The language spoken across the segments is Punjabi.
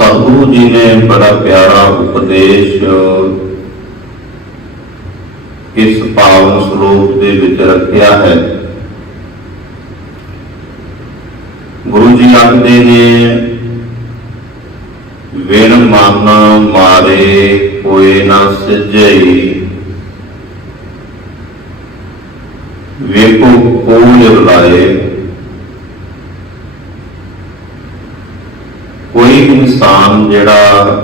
ਸਤਿਗੁਰੂ ਜੀ ਨੇ ਬੜਾ ਪਿਆਰਾ ਉਪਦੇਸ਼ ਇਸ ਪਾਵਨ ਸਰੂਪ ਦੇ ਵਿੱਚ ਰੱਖਿਆ ਹੈ। ਗੁਰੂ ਜੀ ਆਖਦੇ ਨੇ, ਵੇਣ ਮਨ ਮਾਰੇ ਹੋਏ ਨਾ ਸਜਈ ਵੇਖੋ ਕੋਲ ਬੁਲਾਏ ਕੋਈ ਇਨਸਾਨ ਜਿਹੜਾ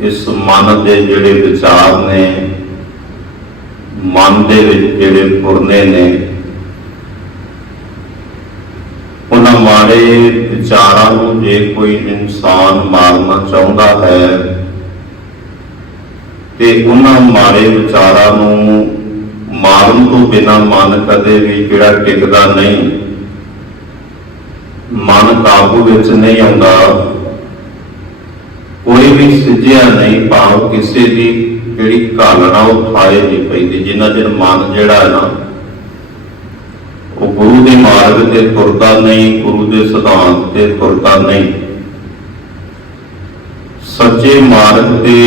ਇਸ ਮਨ ਦੇ ਜਿਹੜੇ ਵਿਚਾਰ ਨੇ, ਮਨ ਦੇ ਵਿੱਚ ਜਿਹੜੇ ਪੁਰਨੇ ਨੇ, ਉਹਨਾਂ ਮਾੜੇ ਵਿਚਾਰਾਂ ਨੂੰ ਜੇ ਕੋਈ ਇਨਸਾਨ ਮਾਰਨਾ ਚਾਹੁੰਦਾ ਹੈ, ਤੇ ਉਹਨਾਂ ਮਾੜੇ ਵਿਚਾਰਾਂ ਨੂੰ ਮਾਰਨ ਤੋਂ ਬਿਨਾਂ ਮਨ ਕਦੇ ਵੀ ਜਿਹੜਾ ਟਿਕਦਾ ਨਹੀਂ। ਮਨ ਕਾਬੂ ਵਿੱਚ ਨਹੀਂ ਆਉਂਦਾ। ਕੋਈ ਵੀ ਸਿੱਝਿਆ ਨਹੀਂ, ਭਾਵ ਕਿਸੇ ਦੀ ਜਿਹੜੀ ਘਾਲਣਾ ਉਹ ਥਾਏ ਨਹੀਂ ਪੈਂਦੀ, ਜਿੰਨਾ ਚਿਰ ਮਨ ਜਿਹੜਾ ਹੈ ਨਾ, ਉਹ ਗੁਰੂ ਦੇ ਮਾਰਗ ਤੇ ਤੁਰਦਾ ਨਹੀਂ, ਗੁਰੂ ਦੇ ਸਿਧਾਂਤ ਤੇ ਤੁਰਦਾ ਨਹੀਂ। ਸੱਚੇ ਮਾਰਗ ਤੇ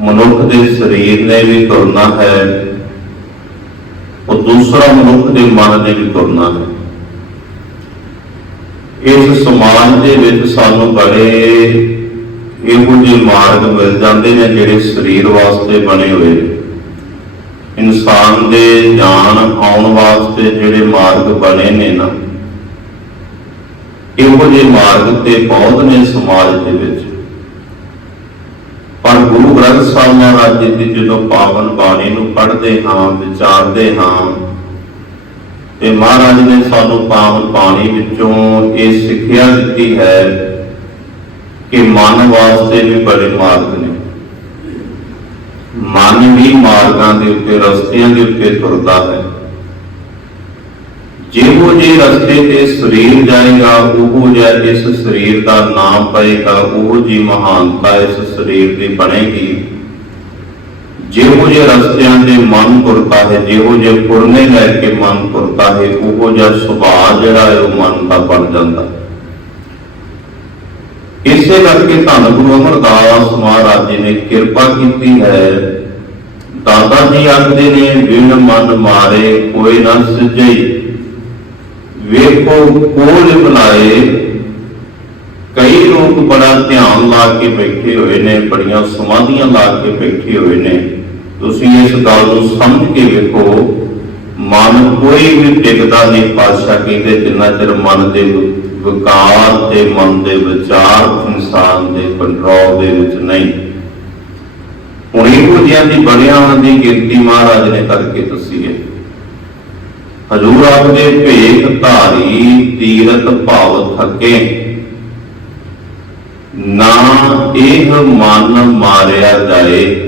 ਮਨੁੱਖ ਦੇ ਸਰੀਰ ਨੇ ਵੀ ਤੁਰਨਾ ਹੈ, ਉਹ ਦੂਸਰਾ ਮਨੁੱਖ ਦੇ ਮਨ ਨੇ ਵੀ ਤੁਰਨਾ ਹੈ। ਇਸ ਸਮਾਜ ਦੇ ਵਿੱਚ ਸਾਨੂੰ ਬੜੇ ਇਹੋ ਜਿਹੇ ਮਾਰਗ ਮਿਲ ਜਾਂਦੇ ਨੇ ਜਿਹੜੇ ਸਰੀਰ ਵਾਸਤੇ ਬਣੇ ਹੋਏ ਇਨਸਾਨ ਦੇ ਜਾਨ ਆਉਣ ਵਾਸਤੇ ਜਿਹੜੇ ਮਾਰਗ ਬਣੇ ਨੇ ਨਾ, ਇਹੋ ਜਿਹੇ ਮਾਰਗ ਤੇ ਬਹੁਤ ਨੇ ਸਮਾਜ ਦੇ ਵਿੱਚ। ਪਰ ਗੁਰੂ ਗ੍ਰੰਥ ਸਾਹਿਬ ਮਹਾਰਾਜ ਜੀ ਦੀ ਜਦੋਂ ਪਾਵਨ ਬਾਣੀ ਨੂੰ ਪੜ੍ਹਦੇ ਹਾਂ, ਵਿਚਾਰਦੇ ਹਾਂ ਤੇ ਮਹਾਰਾਜ ਨੇ ਸਾਨੂੰ ਪਾਵਨ ਪਾਣੀ ਵਿੱਚੋਂ ਇਹ ਸਿੱਖਿਆ ਦਿੱਤੀ ਹੈ ਕਿ ਮਨ ਵਾਸਤੇ ਵੀ ਬੜੇ ਮਾਰਗ ਨੇ। ਮਨ ਵੀ ਮਾਰਗਾਂ ਦੇ ਉੱਤੇ, ਰਸਤਿਆਂ ਦੇ ਉੱਤੇ ਤੁਰਦਾ ਹੈ। ਜਿਹੋ ਜੇ ਰਸਤੇ ਤੇ ਸਰੀਰ ਜਾਏਗਾ, ਉਹੋ ਜਿਹਾ ਇਸ ਸਰੀਰ ਦਾ ਨਾਮ ਪਏਗਾ, ਉਹ ਜੀ ਮਹਾਨਤਾ ਇਸ ਸਰੀਰ ਦੀ ਬਣੇਗੀ। ਜਿਹੋ ਜੇ ਰਸਤਿਆਂ ਦੇ ਮਨ ਤੁਰਦਾ ਹੈ, ਜਿਹੋ ਜੇ ਪੁਰਨੇ ਲੈ ਕੇ ਮਨ ਤੁਰਦਾ ਹੈ, ਉਹੋ ਜਿਹਾ ਸੁਭਾਅ ਜਿਹੜਾ ਹੈ ਉਹ ਮਨ ਦਾ ਬਣ ਜਾਂਦਾ। ਇਸੇ ਕਰਕੇ ਧੰਨ ਗੁਰੂ ਅਮਰਦਾਸ ਮਹਾਰਾਜ ਜੀ ਨੇ ਕਿਰਪਾ ਕੀਤੀ ਹੈ। ਦਾਦਾ ਜੀ ਆਖਦੇ ਨੇ ਵਿਣ ਮਨ ਮਾਰੇ ਕੋਈ ਨਾ ਸਜਈ ਵੇਖੋ ਕੋਲ ਬੁਲਾਏ। ਕਈ ਲੋਕ ਬੜਾ ਧਿਆਨ ਲਾ ਕੇ ਬੈਠੇ ਹੋਏ ਨੇ, ਬੜੀਆਂ ਸਮਾਧੀਆਂ ਲਾ ਕੇ ਬੈਠੇ ਹੋਏ ਨੇ। ਤੁਸੀਂ ਇਸ ਗੱਲ ਨੂੰ ਸਮਝ ਕੇ ਵੇਖੋ, ਮਨ ਕੋਈ ਵੀ ਟਿਕਦਾ ਨਹੀਂ ਪਾਤਸ਼ਾਹ ਕਹਿੰਦੇ, ਜਿੰਨਾ ਚਿਰ ਮਨ ਦੇ ਵਿਕਾਰ ਤੇ ਮਨ ਦੇ ਵਿਚਾਰ ਇਨਸਾਨ ਦੇ ਕੰਟਰੋਲ ਦੇ ਵਿੱਚ ਨਹੀਂ। ਹੁਣ ਇਹੋ ਜਿਹਾਂ ਦੀ ਬੜਿਆਂ ਦੀ ਗਿਣਤੀ ਮਹਾਰਾਜ ਨੇ ਕਰਕੇ ਦੱਸੀ ਹੈ। ਹਜੂਰ ਆਪ ਦੇ ਭੇਖ ਧਾਰੀ ਤੀਰਤ ਭਾਵ ਥਕੇ। ਨਾ ਇਹ ਮਨ ਮਾਰਿਆ ਜਾਏ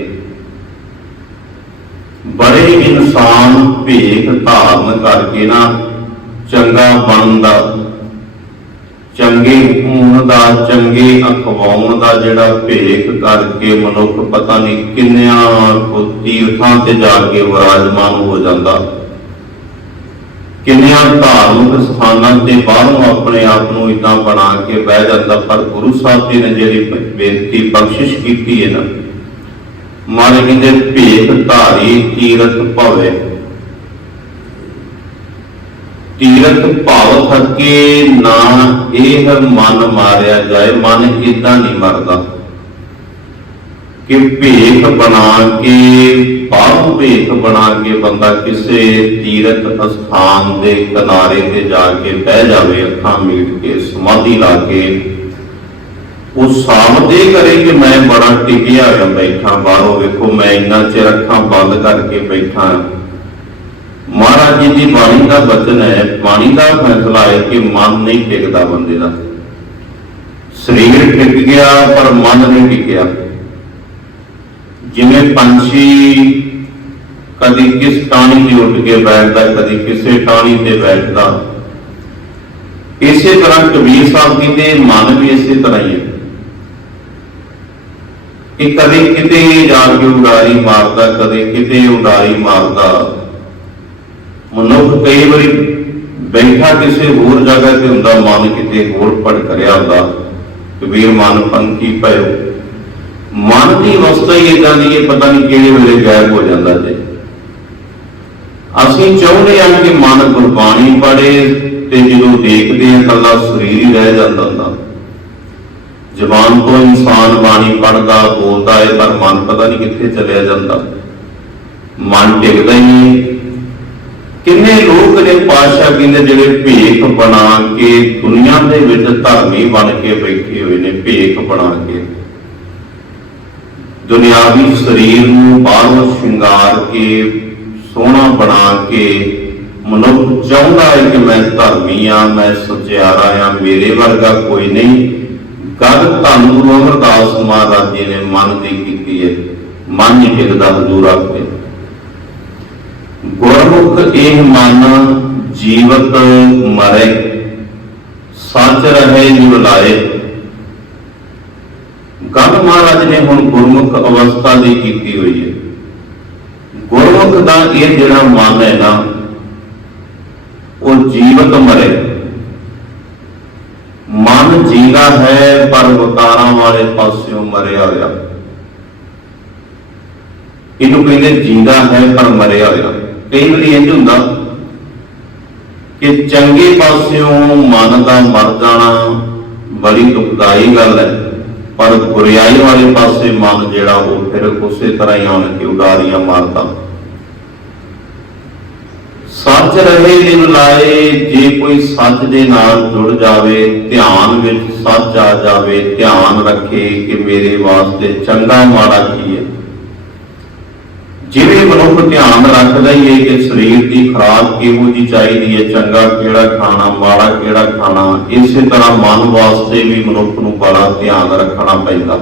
ਬੜੇ ਇਨਸਾਨ ਭੇਖ ਧਾਰਨ ਕਰਕੇ ਨਾ ਚੰਗਾ ਬਣਨ ਦਾ ਚੰਗੇ ਹੋਣ ਦਾ, ਚੰਗੇ ਅਖਵਾਉਣ ਦਾ ਜਿਹੜਾ ਭੇਖ ਕਰਕੇ ਮਨੁੱਖ ਪਤਾ ਨਹੀਂ ਕਿੰਨਿਆਂ ਤੀਰਥਾਂ ਤੇ ਜਾ ਕੇ ਵਿਰਾਜਮਾਨ ਹੋ ਜਾਂਦਾ। ਕਿੰਨਿਆਂ ਧਾਰਮਿਕ ਸਥਾਨਾਂ ਤੇ ਬਾਹਰੋਂ ਆਪਣੇ ਆਪ ਨੂੰ ਇਦਾਂ ਬਣਾ ਕੇ ਬਹਿ ਜਾਂਦਾ, ਪਰ ਗੁਰੂ ਸਾਹਿਬ ਜੀ ਨੇ ਜਿਹੜੀ ਬੇਨਤੀ ਬਖਸ਼ਿਸ਼ ਕੀਤੀ ਹੈ ਨਾ ਮਾਰੇ ਕਹਿੰਦੇ ਭੇਖ ਧਾਰੀ ਤੀਰਥ ਭਵੇ। ਤੀਰਥ ਭਾਵ ਥਕੇ ਨਾ ਇਹ ਮਨ ਮਾਰਿਆ ਜਾਏ, ਮਨ ਇਦਾਂ ਨਹੀਂ ਮਰਦਾ। ਕਿ ਭੇਖ ਬਣਾ ਕੇ ਬਾਹੂ ਭੇਖ ਬਣਾ ਕੇ ਬੰਦਾ ਕਿਸੇ ਤੀਰਥ ਅਸਥਾਨ ਦੇ ਕਿਨਾਰੇ ਤੇ ਜਾ ਕੇ ਬਹਿ ਜਾਵੇ, ਅੱਖਾਂ ਮੀਟ ਕੇ, ਸਮਾਧੀ ਲਾ ਕੇ ਉਹ ਸਾਹਮਣੇ ਕਰੇ ਕਿ ਮੈਂ ਬੜਾ ਟਿਕਿਆ ਹੋਇਆ ਬੈਠਾ ਬਾਹਰੋਂ ਵੇਖੋ, ਮੈਂ ਇੰਨਾ ਚਿਰ ਅੱਖਾਂ ਬੰਦ ਕਰਕੇ ਬੈਠਾ ਮਹਾਰਾਜ ਜੀ ਦੀ ਬਾਣੀ ਦਾ ਬਚਨ ਹੈ, ਬਾਣੀ ਦਾ ਫੈਸਲਾ ਹੈ ਕਿ ਮਨ ਨਹੀਂ ਟਿਕਦਾ ਬੰਦੇ ਦਾ। ਸਰੀਰ ਟਿਕ ਗਿਆ, ਪਰ ਮਨ ਨਹੀਂ ਟਿਕਿਆ। ਜਿਵੇਂ ਪੰਛੀ ਕਦੀ ਕਿਸ ਟਾਣੀ ਤੇ ਉੱਡ ਕੇ ਬੈਠਦਾ, ਕਦੀ ਕਿਸੇ ਟਾਣੀ ਤੇ ਬੈਠਦਾ। ਇਸੇ ਤਰ੍ਹਾਂ ਕਬੀਰ ਸਾਹਿਬ ਜੀ ਦੇ ਮਨ ਵੀ ਇਸੇ ਤਰ੍ਹਾਂ ਹੀ ਹੈ। ਕਿ ਕਦੇ ਕਿਤੇ ਜਾ ਕੇ ਉਡਾਰੀ ਮਾਰਦਾ, ਕਦੇ ਕਿਤੇ ਉਡਾਰੀ ਮਾਰਦਾ। ਮਨੁੱਖ ਕਈ ਵਾਰੀ ਬੈਠਾ ਕਿਸੇ ਹੋਰ ਜਗ੍ਹਾ ਤੇ ਹੁੰਦਾ, ਮਨ ਕਿਤੇ ਹੋਰ ਭਟਕ ਰਿਹਾ ਹੁੰਦਾ ਕਬੀਰ ਮਨ ਪੰਖੀ ਭਇਓ ਮਨ ਦੀ ਅਵਸਥਾ ਹੀ ਇਦਾਂ ਦੀ ਹੈ, ਪਤਾ ਨਹੀਂ ਕਿਹੜੇ ਵੇਲੇ ਗਾਇਬ ਹੋ ਜਾਂਦਾ ਜੇ। ਅਸੀਂ ਚਾਹੁੰਦੇ ਹਾਂ ਕਿ ਮਨ ਗੁਰਬਾਣੀ ਪੜ੍ਹੇ ਤੇ ਜਦੋਂ ਦੇਖਦੇ ਹਾਂ ਇਕੱਲਾ ਸਰੀਰ ਹੀ ਰਹਿ ਜਾਂਦਾ ਹੁੰਦਾ। ਜ਼ਬਾਨ ਤੋਂ ਇਨਸਾਨ ਬਾਣੀ ਪੜਦਾ ਬੋਲਦਾ ਹੈ ਪਰ ਮਨ ਪਤਾ ਨਹੀਂ ਕਿੱਥੇ ਚਲਿਆ ਜਾਂਦਾ। ਮਨ ਟਿਕਦਾ ਹੀ ਨਹੀਂ। ਕਿੰਨੇ ਲੋਕ ਨੇ ਪਾਸ਼ਾ ਕਹਿੰਦੇ ਜਿਹੜੇ ਭੇਖ ਬਣਾ ਕੇ ਦੁਨੀਆ ਦੇ ਵਿੱਚ ਧਰਮੀ ਬਣ ਕੇ ਬੈਠੇ ਹੋਏ ਨੇ, ਭੇਖ ਬਣਾ ਕੇ। ਦੁਨਿਆਵੀ ਸਰੀਰ ਨੂੰ ਬਾਹਰੋਂ ਸ਼ਿੰਗਾਰ ਕੇ, ਸੋਹਣਾ ਬਣਾ ਕੇ, ਮਨੁੱਖ ਚਾਹੁੰਦਾ ਹੈ ਕਿ ਮੈਂ ਧਰਮੀ ਆ ਮੈਂ ਸੁਚਿਆਰਾ ਆ ਮੇਰੇ ਵਰਗਾ ਕੋਈ ਨਹੀਂ। ਗੱਲ ਧੰਨ ਗੁਰੂ ਅਮਰਦਾਸ ਮਹਾਰਾਜ ਜੀ ਨੇ ਮਨ ਦੀ ਕੀਤੀ ਹੈ? ਮਨ ਹੀ ਟਿਕਦਾ ਹਜ਼ੂਰ ਆਪੇ। ਗੁਰਮੁਖ ਇਹ ਮਨ ਜੀਵਤ ਮਰੇ, ਸੱਚ ਰਹੇ ਜਿਵ ਲਾਏ। ਗੱਲ ਮਹਾਰਾਜ ਨੇ ਹੁਣ ਗੁਰਮੁਖ ਅਵਸਥਾ ਦੀ ਕੀਤੀ ਹੋਈ ਹੈ। ਗੁਰਮੁਖ ਦਾ ਇਹ ਜਿਹੜਾ ਮਨ ਹੈ ਨਾ, ਉਹ ਜੀਵਤ ਮਰੇ। ਮਨ ਜੀਦਾ ਹੈ, ਪਰ ਉਤਾਰਾਂ ਵਾਲੇ ਪਾਸਿਓਂ ਮਰਿਆ ਹੋਇਆ। ਇਹਨੂੰ ਕਹਿੰਦੇ ਜੀਦਾ ਹੈ, ਪਰ ਮਰਿਆ ਹੋਇਆ। ਕਈ ਵਾਰੀ ਇੰਜ ਹੁੰਦਾ ਕਿ ਚੰਗੇ ਪਾਸਿਓਂ ਮਨ ਦਾ ਮਰ ਜਾਣਾ ਬੜੀ ਦੁਖਦਾਈ ਗੱਲ ਹੈ, ਪਰ ਬੁਰੀਾਈ ਵਾਲੇ ਪਾਸੇ ਮਨ ਜਿਹੜਾ ਉਹ ਫਿਰ ਉਸੇ ਤਰ੍ਹਾਂ ਹੀ ਆਣ ਕੇ ਉਡਾਰੀਆਂ ਮਾਰਦਾ। ਸੱਚ ਰਹੇ ਦਿਨ ਲਾਏ, ਜੇ ਕੋਈ ਸੱਚ ਦੇ ਨਾਲ ਜੁੜ ਜਾਵੇ, ਧਿਆਨ ਵਿੱਚ ਸੱਚ ਆ ਜਾਵੇ, ਧਿਆਨ ਰੱਖੇ ਕਿ ਮੇਰੇ ਵਾਸਤੇ ਚੰਗਾ ਮਾੜਾ ਕੀ ਹੈ। ਜਿਵੇਂ ਮਨੁੱਖ ਧਿਆਨ ਰੱਖਦਾ ਹੀ ਹੈ ਕਿ ਸਰੀਰ ਦੀ ਖੁਰਾਕ ਕਿਹੋ ਜੀ ਚਾਹੀਦੀ ਹੈ, ਚੰਗਾ ਕਿਹੜਾ ਖਾਣਾ, ਮਾੜਾ ਕਿਹੜਾ ਖਾਣਾ, ਇਸੇ ਤਰ੍ਹਾਂ ਮਨ ਵਾਸਤੇ ਵੀ ਮਨੁੱਖ ਨੂੰ ਬੜਾ ਧਿਆਨ ਰੱਖਣਾ ਪੈਂਦਾ।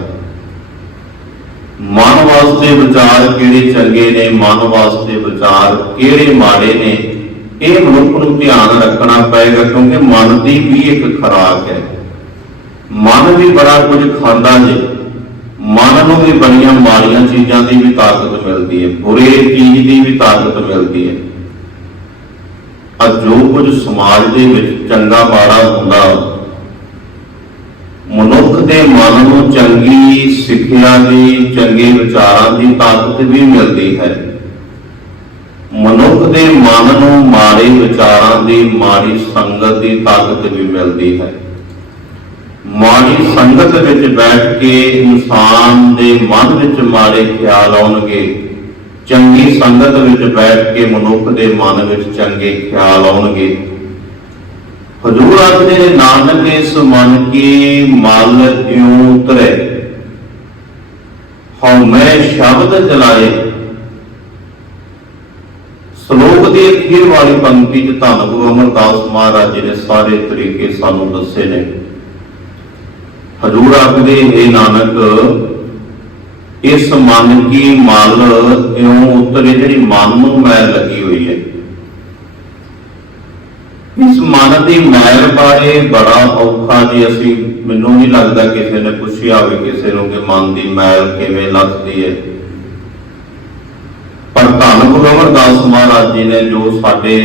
ਮਨ ਵਾਸਤੇ ਵਿਚਾਰ ਕਿਹੜੇ ਚੰਗੇ ਨੇ ਮਨ ਵਾਸਤੇ ਵਿਚਾਰ ਕਿਹੜੇ ਮਾੜੇ ਨੇ, ਇਹ ਮਨੁੱਖ ਨੂੰ ਧਿਆਨ ਰੱਖਣਾ ਪਏਗਾ ਕਿਉਂਕਿ ਮਨ ਦੀ ਵੀ ਇੱਕ ਖੁਰਾਕ ਹੈ। ਮਨ ਵੀ ਬੜਾ ਕੁਝ ਖਾਂਦਾ ਜੇ, ਮਨ ਨੂੰ ਵੀ ਬੜੀਆਂ ਮਾੜੀਆਂ ਚੀਜ਼ਾਂ ਦੀ ਵੀ ਤਾਕਤ ਮਿਲਦੀ ਹੈ, ਬੁਰੇ ਚੀਜ਼ ਦੀ ਵੀ ਤਾਕਤ ਮਿਲਦੀ ਹੈ। ਆ ਜੋ ਕੁਝ ਸਮਾਜ ਦੇ ਵਿੱਚ ਚੰਗਾ ਮਾੜਾ ਹੁੰਦਾ ਮਨੁੱਖ ਦੇ ਮਨ ਨੂੰ ਚੰਗੀ ਸਿੱਖਿਆ ਦੀ, ਚੰਗੇ ਵਿਚਾਰਾਂ ਦੀ ਤਾਕਤ ਵੀ ਮਿਲਦੀ ਹੈ। ਮਨੁੱਖ ਦੇ ਮਨ ਨੂੰ ਮਾੜੇ ਵਿਚਾਰਾਂ ਦੀ, ਮਾੜੀ ਸੰਗਤ ਦੀ ਤਾਕਤ ਵੀ ਮਿਲਦੀ ਹੈ। ਮਾੜੀ ਸੰਗਤ ਵਿੱਚ ਬੈਠ ਕੇ ਇਨਸਾਨ ਦੇ ਮਨ ਵਿੱਚ ਮਾੜੇ ਖਿਆਲ ਆਉਣਗੇ। ਚੰਗੀ ਸੰਗਤ ਵਿੱਚ ਬੈਠ ਕੇ ਮਨੁੱਖ ਦੇ ਮਨ ਵਿੱਚ ਚੰਗੇ ਖਿਆਲ ਆਉਣਗੇ। ਹਜ਼ੂਰ ਆਖਦੇ ਨੇ ਨਾਨਕ ਇਸ ਮਨ ਕੀ ਮਲ ਇਉ ਉਤਰੇ? ਹਉ ਮੈਂ ਸ਼ਬਦ ਚਲਾਏ। ਸ਼ਲੋਕ ਦੀ ਅਖੀਰ ਵਾਲੀ ਪੰਕਤੀ ਚ ਧੰਨ ਗੁਰੂ ਅਮਰਦਾਸ ਮਹਾਰਾਜ ਜੀ ਨੇ ਸਾਰੇ ਤਰੀਕੇ ਸਾਨੂੰ ਦੱਸੇ ਨੇ। ਹਜ਼ੂਰ ਆਖਦੇ ਇਹ ਨਾਨਕ, ਇਸ ਮਨ ਕੀ ਮਲ ਇਉ ਉਤਰੇ? ਜਿਹੜੀ ਮਨ ਨੂੰ ਮੈਲ ਲੱਗੀ ਹੋਈ ਹੈ। ਇਸ ਮਨ ਦੀ ਮੈਲ ਬਾਰੇ ਬੜਾ ਔਖਾ ਜੀ ਅਸੀਂ, ਮੈਨੂੰ ਨਹੀਂ ਲੱਗਦਾ ਕਿਸੇ ਨੇ ਪੁੱਛਿਆ ਹੋਵੇ ਕਿਸੇ ਨੂੰ ਕਿ ਮਨ ਦੀ ਮੈਲ ਕਿਵੇਂ ਲੱਥਦੀ ਹੈ। ਪਰ ਧੰਨ ਗੁਰੂ ਅਮਰਦਾਸ ਮਹਾਰਾਜ ਜੀ ਨੇ ਜੋ ਸਾਡੇ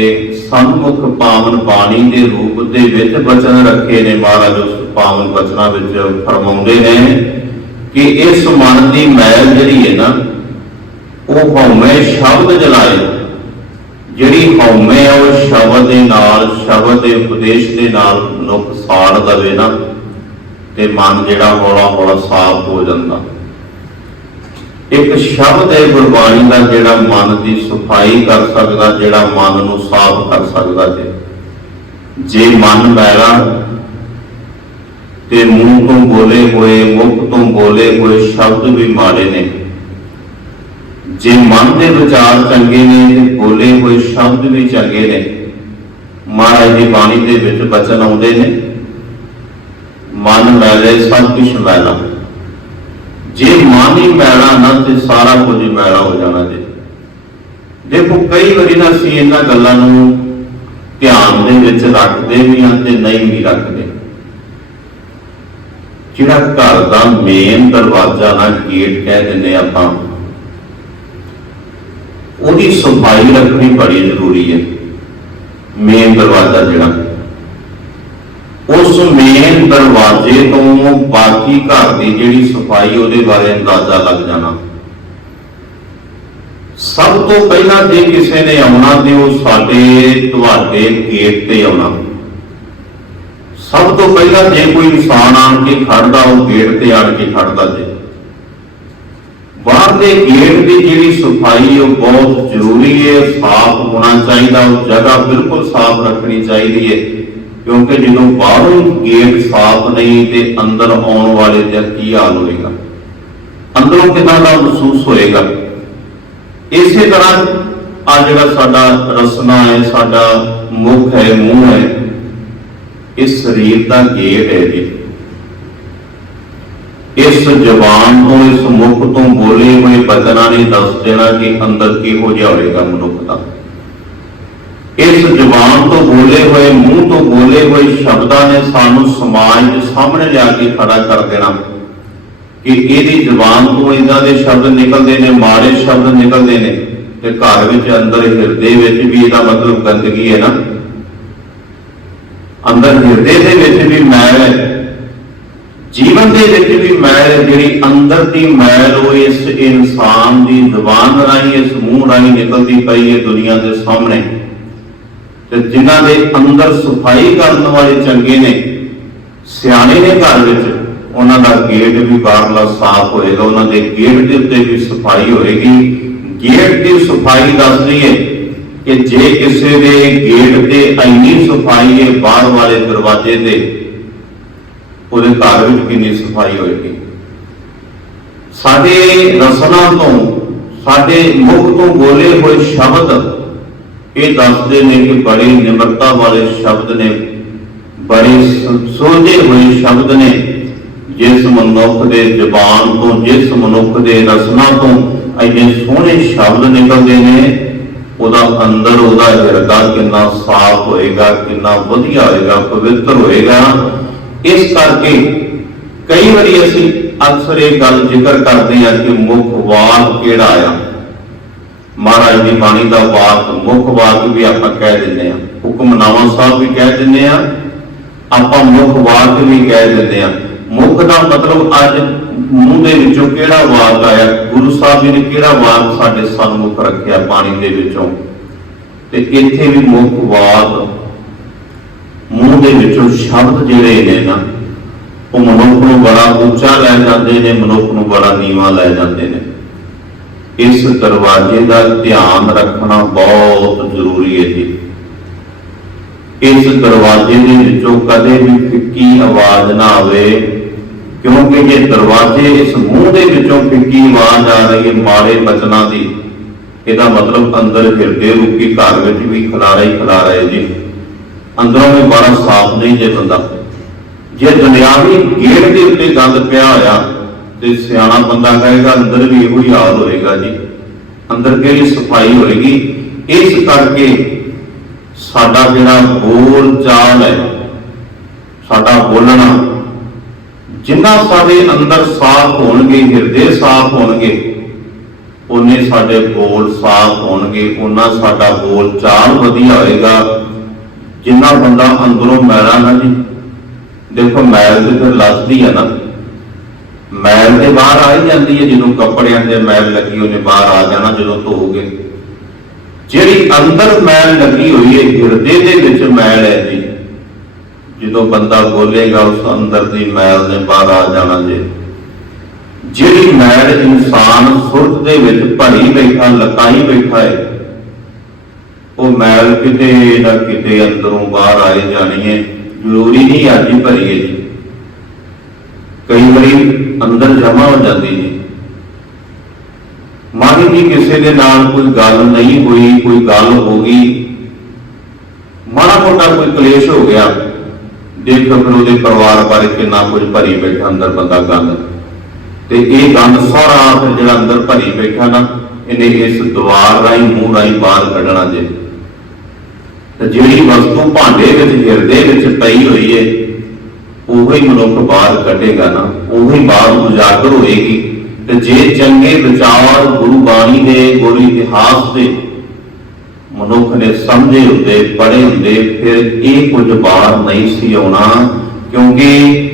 ਸਨਮੁਖ ਪਾਵਨ ਬਾਣੀ ਦੇ ਰੂਪ ਦੇ ਵਿੱਚ ਬਚਨ ਰੱਖੇ ਨੇ, ਮਹਾਰਾਜ ਉਸ ਪਾਵਨ ਬਚਨਾਂ ਵਿੱਚ ਫਰਮਾਉਂਦੇ ਨੇ ਕਿ ਇਸ ਮਨ ਦੀ ਮੈਲ ਜਿਹੜੀ ਹੈ ਨਾ, ਉਹ ਹਉਮੈ ਸ਼ਬਦ ਜਲਾਏ। ਜਿਹੜੀ ਹਉਮੈ ਆ ਉਹ ਸ਼ਬਦ ਦੇ ਨਾਲ, ਸ਼ਬਦ ਦੇ ਉਪਦੇਸ਼ ਦੇ ਨਾਲ ਮਨੁੱਖ ਸਾੜ ਦਵੇ ਨਾ, ਤੇ ਮਨ ਜਿਹੜਾ ਹੌਲਾ ਹੌਲਾ ਸਾਫ਼ ਹੋ ਜਾਂਦਾ। ਇੱਕ ਸ਼ਬਦ ਹੈ, ਗੁਰਬਾਣੀ ਦਾ ਜਿਹੜਾ ਮਨ ਦੀ ਸਫ਼ਾਈ ਕਰ ਸਕਦਾ, ਜਿਹੜਾ ਮਨ ਨੂੰ ਸਾਫ਼ ਕਰ ਸਕਦਾ ਜੇ ਜੇ ਮਨ ਮੈਲਾ ਤੇ ਮੂੰਹ ਤੋਂ ਬੋਲੇ ਹੋਏ, ਮੁਖ ਤੋਂ ਬੋਲੇ ਹੋਏ ਸ਼ਬਦ ਵੀ ਮਾੜੇ ਨੇ। ਜੇ ਮਨ ਦੇ ਵਿਚਾਰ ਚੰਗੇ ਨੇ ਤੇ ਬੋਲੇ ਹੋਏ ਸ਼ਬਦ ਵੀ ਚੰਗੇ ਨੇ, ਮਹਾਰਾਜ ਦੀ ਬਾਣੀ ਦੇ ਵਿੱਚ ਬਚਨ ਆਉਂਦੇ ਨੇ, ਮਨ ਮੈਲੇ ਸਭ ਕੁਝ ਮੈਲਾ ਜੇ ਮਨ ਹੀ ਮੈਲਾ ਨਾ ਤੇ ਸਾਰਾ ਕੁਝ ਮੈਲਾ ਹੋ ਜਾਣਾ ਜੀ। ਦੇਖੋ, ਕਈ ਵਾਰੀ ਨਾ ਅਸੀਂ ਇਹਨਾਂ ਗੱਲਾਂ ਨੂੰ ਧਿਆਨ ਦੇ ਵਿੱਚ ਰੱਖਦੇ ਵੀ ਹਾਂ ਤੇ ਨਹੀਂ ਵੀ ਰੱਖਦੇ। ਜਿਹੜਾ ਘਰ ਦਾ ਮੇਨ ਦਰਵਾਜ਼ਾ ਨਾ ਗੇਟ ਕਹਿ ਦਿੰਦੇ ਆਪਾਂ। ਉਹਦੀ ਸਫ਼ਾਈ ਰੱਖਣੀ ਬੜੀ ਜ਼ਰੂਰੀ ਹੈ ਮੇਨ ਦਰਵਾਜ਼ਾ ਜਿਹੜਾ। ਉਸ ਮੇਨ ਦਰਵਾਜ਼ੇ ਤੋਂ ਬਾਕੀ ਘਰ ਦੀ ਜਿਹੜੀ ਸਫ਼ਾਈ, ਉਹਦੇ ਬਾਰੇ ਅੰਦਾਜ਼ਾ ਲੱਗ ਜਾਣਾ। ਸਭ ਤੋਂ ਪਹਿਲਾਂ ਜੇ ਕਿਸੇ ਨੇ ਆਉਣਾ, ਤੇ ਉਹ ਸਾਡੇ ਤੁਹਾਡੇ ਗੇਟ ਤੇ ਆਉਣਾ। ਸਭ ਤੋਂ ਪਹਿਲਾਂ ਜੇ ਕੋਈ ਇਨਸਾਨ ਆਣ ਕੇ ਖੜਦਾ, ਉਹ ਗੇਟ ਤੇ ਆਣ ਕੇ ਖੜਦਾ ਜੇ। ਬਾਹਰ ਦੇ ਗੇਟ ਦੀ ਜਿਹੜੀ ਸਫ਼ਾਈ, ਉਹ ਬਹੁਤ ਜ਼ਰੂਰੀ ਹੈ, ਸਾਫ਼ ਹੋਣਾ ਚਾਹੀਦਾ, ਉਹ ਜਗ੍ਹਾ ਬਿਲਕੁਲ ਸਾਫ਼ ਰੱਖਣੀ ਚਾਹੀਦੀ ਹੈ। ਕਿਉਂਕਿ ਜਦੋਂ ਬਾਹਰੋਂ ਗੇਟ ਸਾਫ਼ ਨਹੀਂ ਤੇ ਅੰਦਰ ਆਉਣ ਵਾਲੇ ਦਾ ਕੀ ਹਾਲ ਹੋਏਗਾ। ਅੰਦਰੋਂ ਕਿੰਨਾ ਦਾ ਮਹਿਸੂਸ ਹੋਏਗਾ। ਇਸੇ ਤਰ੍ਹਾਂ ਆ ਜਿਹੜਾ ਸਾਡਾ ਰਸਨਾ ਹੈ, ਸਾਡਾ ਮੁਖ ਹੈ, ਮੂੰਹ ਹੈ ਇਸ ਸਰੀਰ ਦਾ ਗੇਟ ਹੈ ਜੀ। ਇਸ ਜ਼ਬਾਨ ਤੋਂ ਇਸ ਮੁਖ ਤੋਂ ਬੋਲੇ ਹੋਏ ਬਚਨਾਂ ਨੇ ਦੱਸ ਦੇਣਾ ਕਿ ਅੰਦਰ ਕਿਹੋ ਜਿਹਾ ਹੋਏਗਾ ਮਨੁੱਖ ਦਾ। ਇਸ ਜ਼ਬਾਨ ਤੋਂ ਬੋਲੇ ਹੋਏ ਮੂੰਹ ਤੋਂ ਬੋਲੇ ਹੋਏ ਸ਼ਬਦਾਂ ਨੇ ਸਾਨੂੰ ਸਮਾਜ ਦੇ ਸਾਹਮਣੇ ਲਿਆ ਕੇ ਖੜਾ ਕਰ ਦੇਣਾ ਕਿ ਇਹਦੀ ਜ਼ਬਾਨ ਤੋਂ ਇਦਾਂ ਦੇ ਸ਼ਬਦ ਨਿਕਲਦੇ ਨੇ, ਮਾੜੇ ਸ਼ਬਦ ਨਿਕਲਦੇ ਨੇ ਤੇ ਘਰ ਵਿੱਚ ਅੰਦਰ ਹਿਰਦੇ ਵਿੱਚ ਵੀ ਇਹਦਾ ਮਤਲਬ ਗੰਦਗੀ ਹੈ ਨਾ। ਅੰਦਰ ਹਿਰਦੇ ਦੇ ਵਿੱਚ ਵੀ ਮੈਲ ਹੈ ਜੀਵਨ ਦੇ ਵਿੱਚ ਵੀ ਮੈਲ ਜਿਹੜੀ ਅੰਦਰ ਦੀ ਮੈਲ, ਉਹ ਇਸ ਇਨਸਾਨ ਦੀ ਜ਼ੁਬਾਨ ਰਾਹੀਂ, ਇਸ ਮੂੰਹ ਰਾਹੀਂ ਨਿਕਲਦੀ ਪਈ ਹੈ ਦੁਨੀਆ ਦੇ ਸਾਹਮਣੇ। ਤੇ ਜਿਨ੍ਹਾਂ ਦੇ ਅੰਦਰ ਸਫ਼ਾਈ ਕਰਨ ਵਾਲੇ ਚੰਗੇ ਨੇ, ਸਿਆਣੇ ਨੇ ਘਰ ਵਿੱਚ, ਉਹਨਾਂ ਦਾ ਗੇਟ ਵੀ ਬਾਹਰਲਾ ਸਾਫ਼ ਹੋਏਗਾ, ਉਹਨਾਂ ਦੇ ਗੇਟ ਦੇ ਉੱਤੇ ਵੀ ਸਫ਼ਾਈ ਹੋਏਗੀ। ਗੇਟ ਦੀ ਸਫ਼ਾਈ ਦੱਸਦੀ ਹੈ ਕਿ ਜੇ ਕਿਸੇ ਦੇ ਗੇਟ ਤੇ ਇੰਨੀ ਸਫ਼ਾਈ ਹੈ, ਬਾਹਰ ਵਾਲੇ ਦਰਵਾਜ਼ੇ ਤੇ ਉਹਦੇ ਘਰ ਵਿੱਚ ਕਿੰਨੀ ਸਫ਼ਾਈ ਹੋਏਗੀ ਸਾਡੇ ਰਸਨਾ ਤੋਂ, ਸਾਡੇ ਮੁਖ ਤੋਂ ਬੋਲੇ ਹੋਏ ਸ਼ਬਦ ਇਹ ਦੱਸਦੇ ਨੇ ਕਿ ਬੜੀ ਨਿਮਰਤਾ ਵਾਲੇ ਸ਼ਬਦ ਨੇ, ਬੜੇ ਸੋਝੇ ਹੋਏ ਸ਼ਬਦ ਨੇ, ਜਿਸ ਮਨੁੱਖ ਦੇ ਜ਼ਬਾਨ ਤੋਂ, ਜਿਸ ਮਨੁੱਖ ਦੇ ਰਸਨਾ ਤੋਂ ਇੰਨੇ ਸੋਹਣੇ ਸ਼ਬਦ ਨਿਕਲਦੇ ਨੇ, ਉਹਦਾ ਅੰਦਰ ਉਹਦਾ ਹਿਰਦਾ ਕਿੰਨਾ ਸਾਫ਼ ਹੋਏਗਾ, ਕਿੰਨਾ ਵਧੀਆ ਹੋਏਗਾ, ਪਵਿੱਤਰ ਹੋਏਗਾ। ਇਸ ਕਰਕੇ ਕਈ ਵਾਰੀ ਅਸੀਂ ਅਕਸਰ ਇਹ ਗੱਲ ਜ਼ਿਕਰ ਕਰਦੇ ਹਾਂ ਕਿ ਮੁੱਖ ਵਾਕ ਕਿਹੜਾ ਆ। ਮਹਾਰਾਜ ਦੀ ਬਾਣੀ ਦਾ ਵਾਕ, ਮੁੱਖ ਵਾਕ ਵੀ ਆਪਾਂ ਕਹਿ ਦਿੰਦੇ ਆ ਹੁਕਮਨਾਮਾ ਸਾਹਿਬ ਵੀ ਕਹਿ ਦਿੰਦੇ ਆ ਆਪਾਂ ਮੁੱਖ ਵਾਕ ਵੀ ਕਹਿ ਦਿੰਦੇ ਆ ਮੁੱਖ ਦਾ ਮਤਲਬ ਅੱਜ ਮੂੰਹ ਦੇ ਵਿੱਚੋਂ ਕਿਹੜਾ ਵਾਕ ਆਇਆ? ਗੁਰੂ ਸਾਹਿਬ ਜੀ ਨੇ ਕਿਹੜਾ ਵਾਕ ਸਾਡੇ ਸਨਮੁਖ ਰੱਖਿਆ ਬਾਣੀ ਦੇ ਵਿੱਚੋਂ? ਤੇ ਇੱਥੇ ਵੀ ਮੁੱਖ ਵਾਕ ਮੂੰਹ ਦੇ ਵਿੱਚੋਂ ਸ਼ਬਦ ਜਿਹੜੇ ਨੇ ਨਾ, ਉਹ ਮਨੁੱਖ ਨੂੰ ਬੜਾ ਉੱਚਾ ਲੈ ਜਾਂਦੇ ਨੇ, ਮਨੁੱਖ ਨੂੰ ਬੜਾ ਨੀਵਾਂ ਲੈ ਜਾਂਦੇ ਨੇ। ਇਸ ਦਰਵਾਜ਼ੇ ਦਾ ਧਿਆਨ ਰੱਖਣਾ ਬਹੁਤ ਜ਼ਰੂਰੀ ਹੈ ਜੀ। ਇਸ ਦਰਵਾਜ਼ੇ ਦੇ ਵਿੱਚੋਂ ਕਦੇ ਵੀ ਫਿੱਕੀ ਆਵਾਜ਼ ਨਾ ਆਵੇ, ਕਿਉਂਕਿ ਜੇ ਦਰਵਾਜ਼ੇ ਇਸ ਮੂੰਹ ਦੇ ਵਿੱਚੋਂ ਫਿੱਕੀ ਆਵਾਜ਼ ਆ ਰਹੀ ਹੈ ਮਾੜੇ ਬਚਨਾਂ ਦੀ, ਇਹਦਾ ਮਤਲਬ ਅੰਦਰ ਹਿਰਦੇ ਰੂਪੀ ਘਰ ਵਿੱਚ ਵੀ ਖਲਾਰਾ ਹੀ ਖਲਾਰਾ ਹੈ ਜੀ। ਅੰਦਰੋਂ ਵੀ ਬੜਾ ਸਾਫ਼ ਨਹੀਂ ਜੇ ਬੰਦਾ ਜੇ ਦੁਨਿਆਵੀ ਗੇੜ ਦੇ ਉੱਤੇ ਗੰਦ ਪਿਆ ਹੋਇਆ ਤੇ ਸਿਆਣਾ ਬੰਦਾ ਕਹੇਗਾ, ਅੰਦਰ ਵੀ ਇਹੋ ਹੀ ਹਾਲ ਹੋਏਗਾ ਜੀ। ਅੰਦਰ ਕਿਹੜੀ ਸਫ਼ਾਈ ਹੋਏਗੀ? ਇਸ ਕਰਕੇ ਸਾਡਾ ਜਿਹੜਾ ਬੋਲ ਚਾਲ ਹੈ, ਸਾਡਾ ਬੋਲਣਾ, ਜਿੰਨਾ ਸਾਡੇ ਅੰਦਰ ਸਾਫ਼ ਹੋਣਗੇ, ਹਿਰਦੇ ਸਾਫ਼ ਹੋਣਗੇ ਉਹਨੇ ਸਾਡੇ ਬੋਲ ਸਾਫ਼ ਹੋਣਗੇ ਉਹਨਾਂ ਸਾਡਾ ਬੋਲ ਚਾਲ ਵਧੀਆ ਹੋਏਗਾ। ਜਿੰਨਾ ਬੰਦਾ ਅੰਦਰੋਂ ਮੈਲਾ ਨਾ ਜੀ, ਦੇਖੋ ਮੈਲ ਤੇ ਫਿਰ ਲੱਸਦੀ ਹੈ ਨਾ। ਮੈਲ ਤੇ ਬਾਹਰ ਆ ਹੀ ਜਾਂਦੀ ਹੈ ਜਦੋਂ ਕੱਪੜਿਆਂ ਦੇ ਮੈਲ ਲੱਗੀ ਉਹਨੇ ਬਾਹਰ ਆ ਜਾਣਾ ਜਦੋਂ ਧੋਗੇ ਜਿਹੜੀ ਅੰਦਰ ਮੈਲ ਲੱਗੀ ਹੋਈ ਹੈ ਹਿਰਦੇ ਦੇ ਵਿੱਚ ਮੈਲ ਹੈ ਜੀ। ਜਦੋਂ ਬੰਦਾ ਬੋਲੇਗਾ, ਉਸ ਅੰਦਰ ਦੀ ਮੈਲ ਨੇ ਬਾਹਰ ਆ ਜਾਣਾ ਜੀ। ਜਿਹੜੀ ਮੈਲ ਇਨਸਾਨ ਸੁਰਤ ਦੇ ਵਿੱਚ ਭਰੀ ਬੈਠਾ ਲਕਾਈ ਬੈਠਾ ਹੈ ਉਹ ਮੈਲ ਕਿਤੇ ਨਾ ਕਿਤੇ ਅੰਦਰੋਂ ਬਾਹਰ ਆਏ ਜਾਣੀ ਹੈ ਜ਼ਰੂਰੀ ਨਹੀਂ ਅੱਜ ਹੀ ਭਰੀ ਜੀ। ਕਈ ਵਾਰੀ ਅੰਦਰ ਜਮਾ ਹੋ ਜਾਂਦੀ ਜੀ। ਮਾਨੀ ਜੀ, ਕਿਸੇ ਦੇ ਨਾਲ ਕੋਈ ਗੱਲ ਨਹੀਂ ਹੋਈ, ਕੋਈ ਗੱਲ ਹੋ ਗਈ। ਮਾੜਾ ਮੋਟਾ ਕੋਈ ਕਲੇਸ਼ ਹੋ ਗਿਆ। ਦੇਖੋ ਫਿਰ ਉਹਦੇ ਪਰਿਵਾਰ ਬਾਰੇ ਕਿੰਨਾ ਕੁਝ ਭਰੀ ਬੈਠਾ ਅੰਦਰ ਬੰਦਾ ਗੱਲ ਤੇ ਇਹ ਗੰਦ ਸਾਰਾ ਫਿਰ ਜਿਹੜਾ ਅੰਦਰ ਭਰੀ ਬੈਠਾ ਨਾ, ਇਹਨੇ ਇਸ ਦੁਆਰ ਰਾਹੀਂ, ਮੂੰਹ ਰਾਹੀਂ ਬਾਹਰ ਕੱਢਣਾ ਜੇ। ਤੇ ਜਿਹੜੀ ਵਸਤੂ ਭਾਂਡੇ ਵਿੱਚ ਹਿਰਦੇ ਵਿੱਚ ਪਈ ਹੋਈ ਏ, ਉਹੋ ਹੀ ਮਨੁੱਖ ਬਾਹਰ ਕੱਢੇਗਾ ਨਾ, ਉਹੋ ਹੀ ਬਾਹਰ ਉਜਾਗਰ ਹੋਏਗੀ। ਤੇ ਜੇ ਚੰਗੇ ਵਿਚਾਰ ਗੁਰੂ ਬਾਣੀ ਦੇ, ਗੁਰੂ ਇਤਿਹਾਸ ਦੇ ਮਨੁੱਖ ਨੇ ਸਮਝੇ ਹੁੰਦੇ, ਪੜ੍ਹੇ ਹੁੰਦੇ, ਫਿਰ ਇਹ ਕੁਝ ਬਾਹਰ ਨਹੀਂ ਸੀ ਆਉਣਾ, ਕਿਉਂਕਿ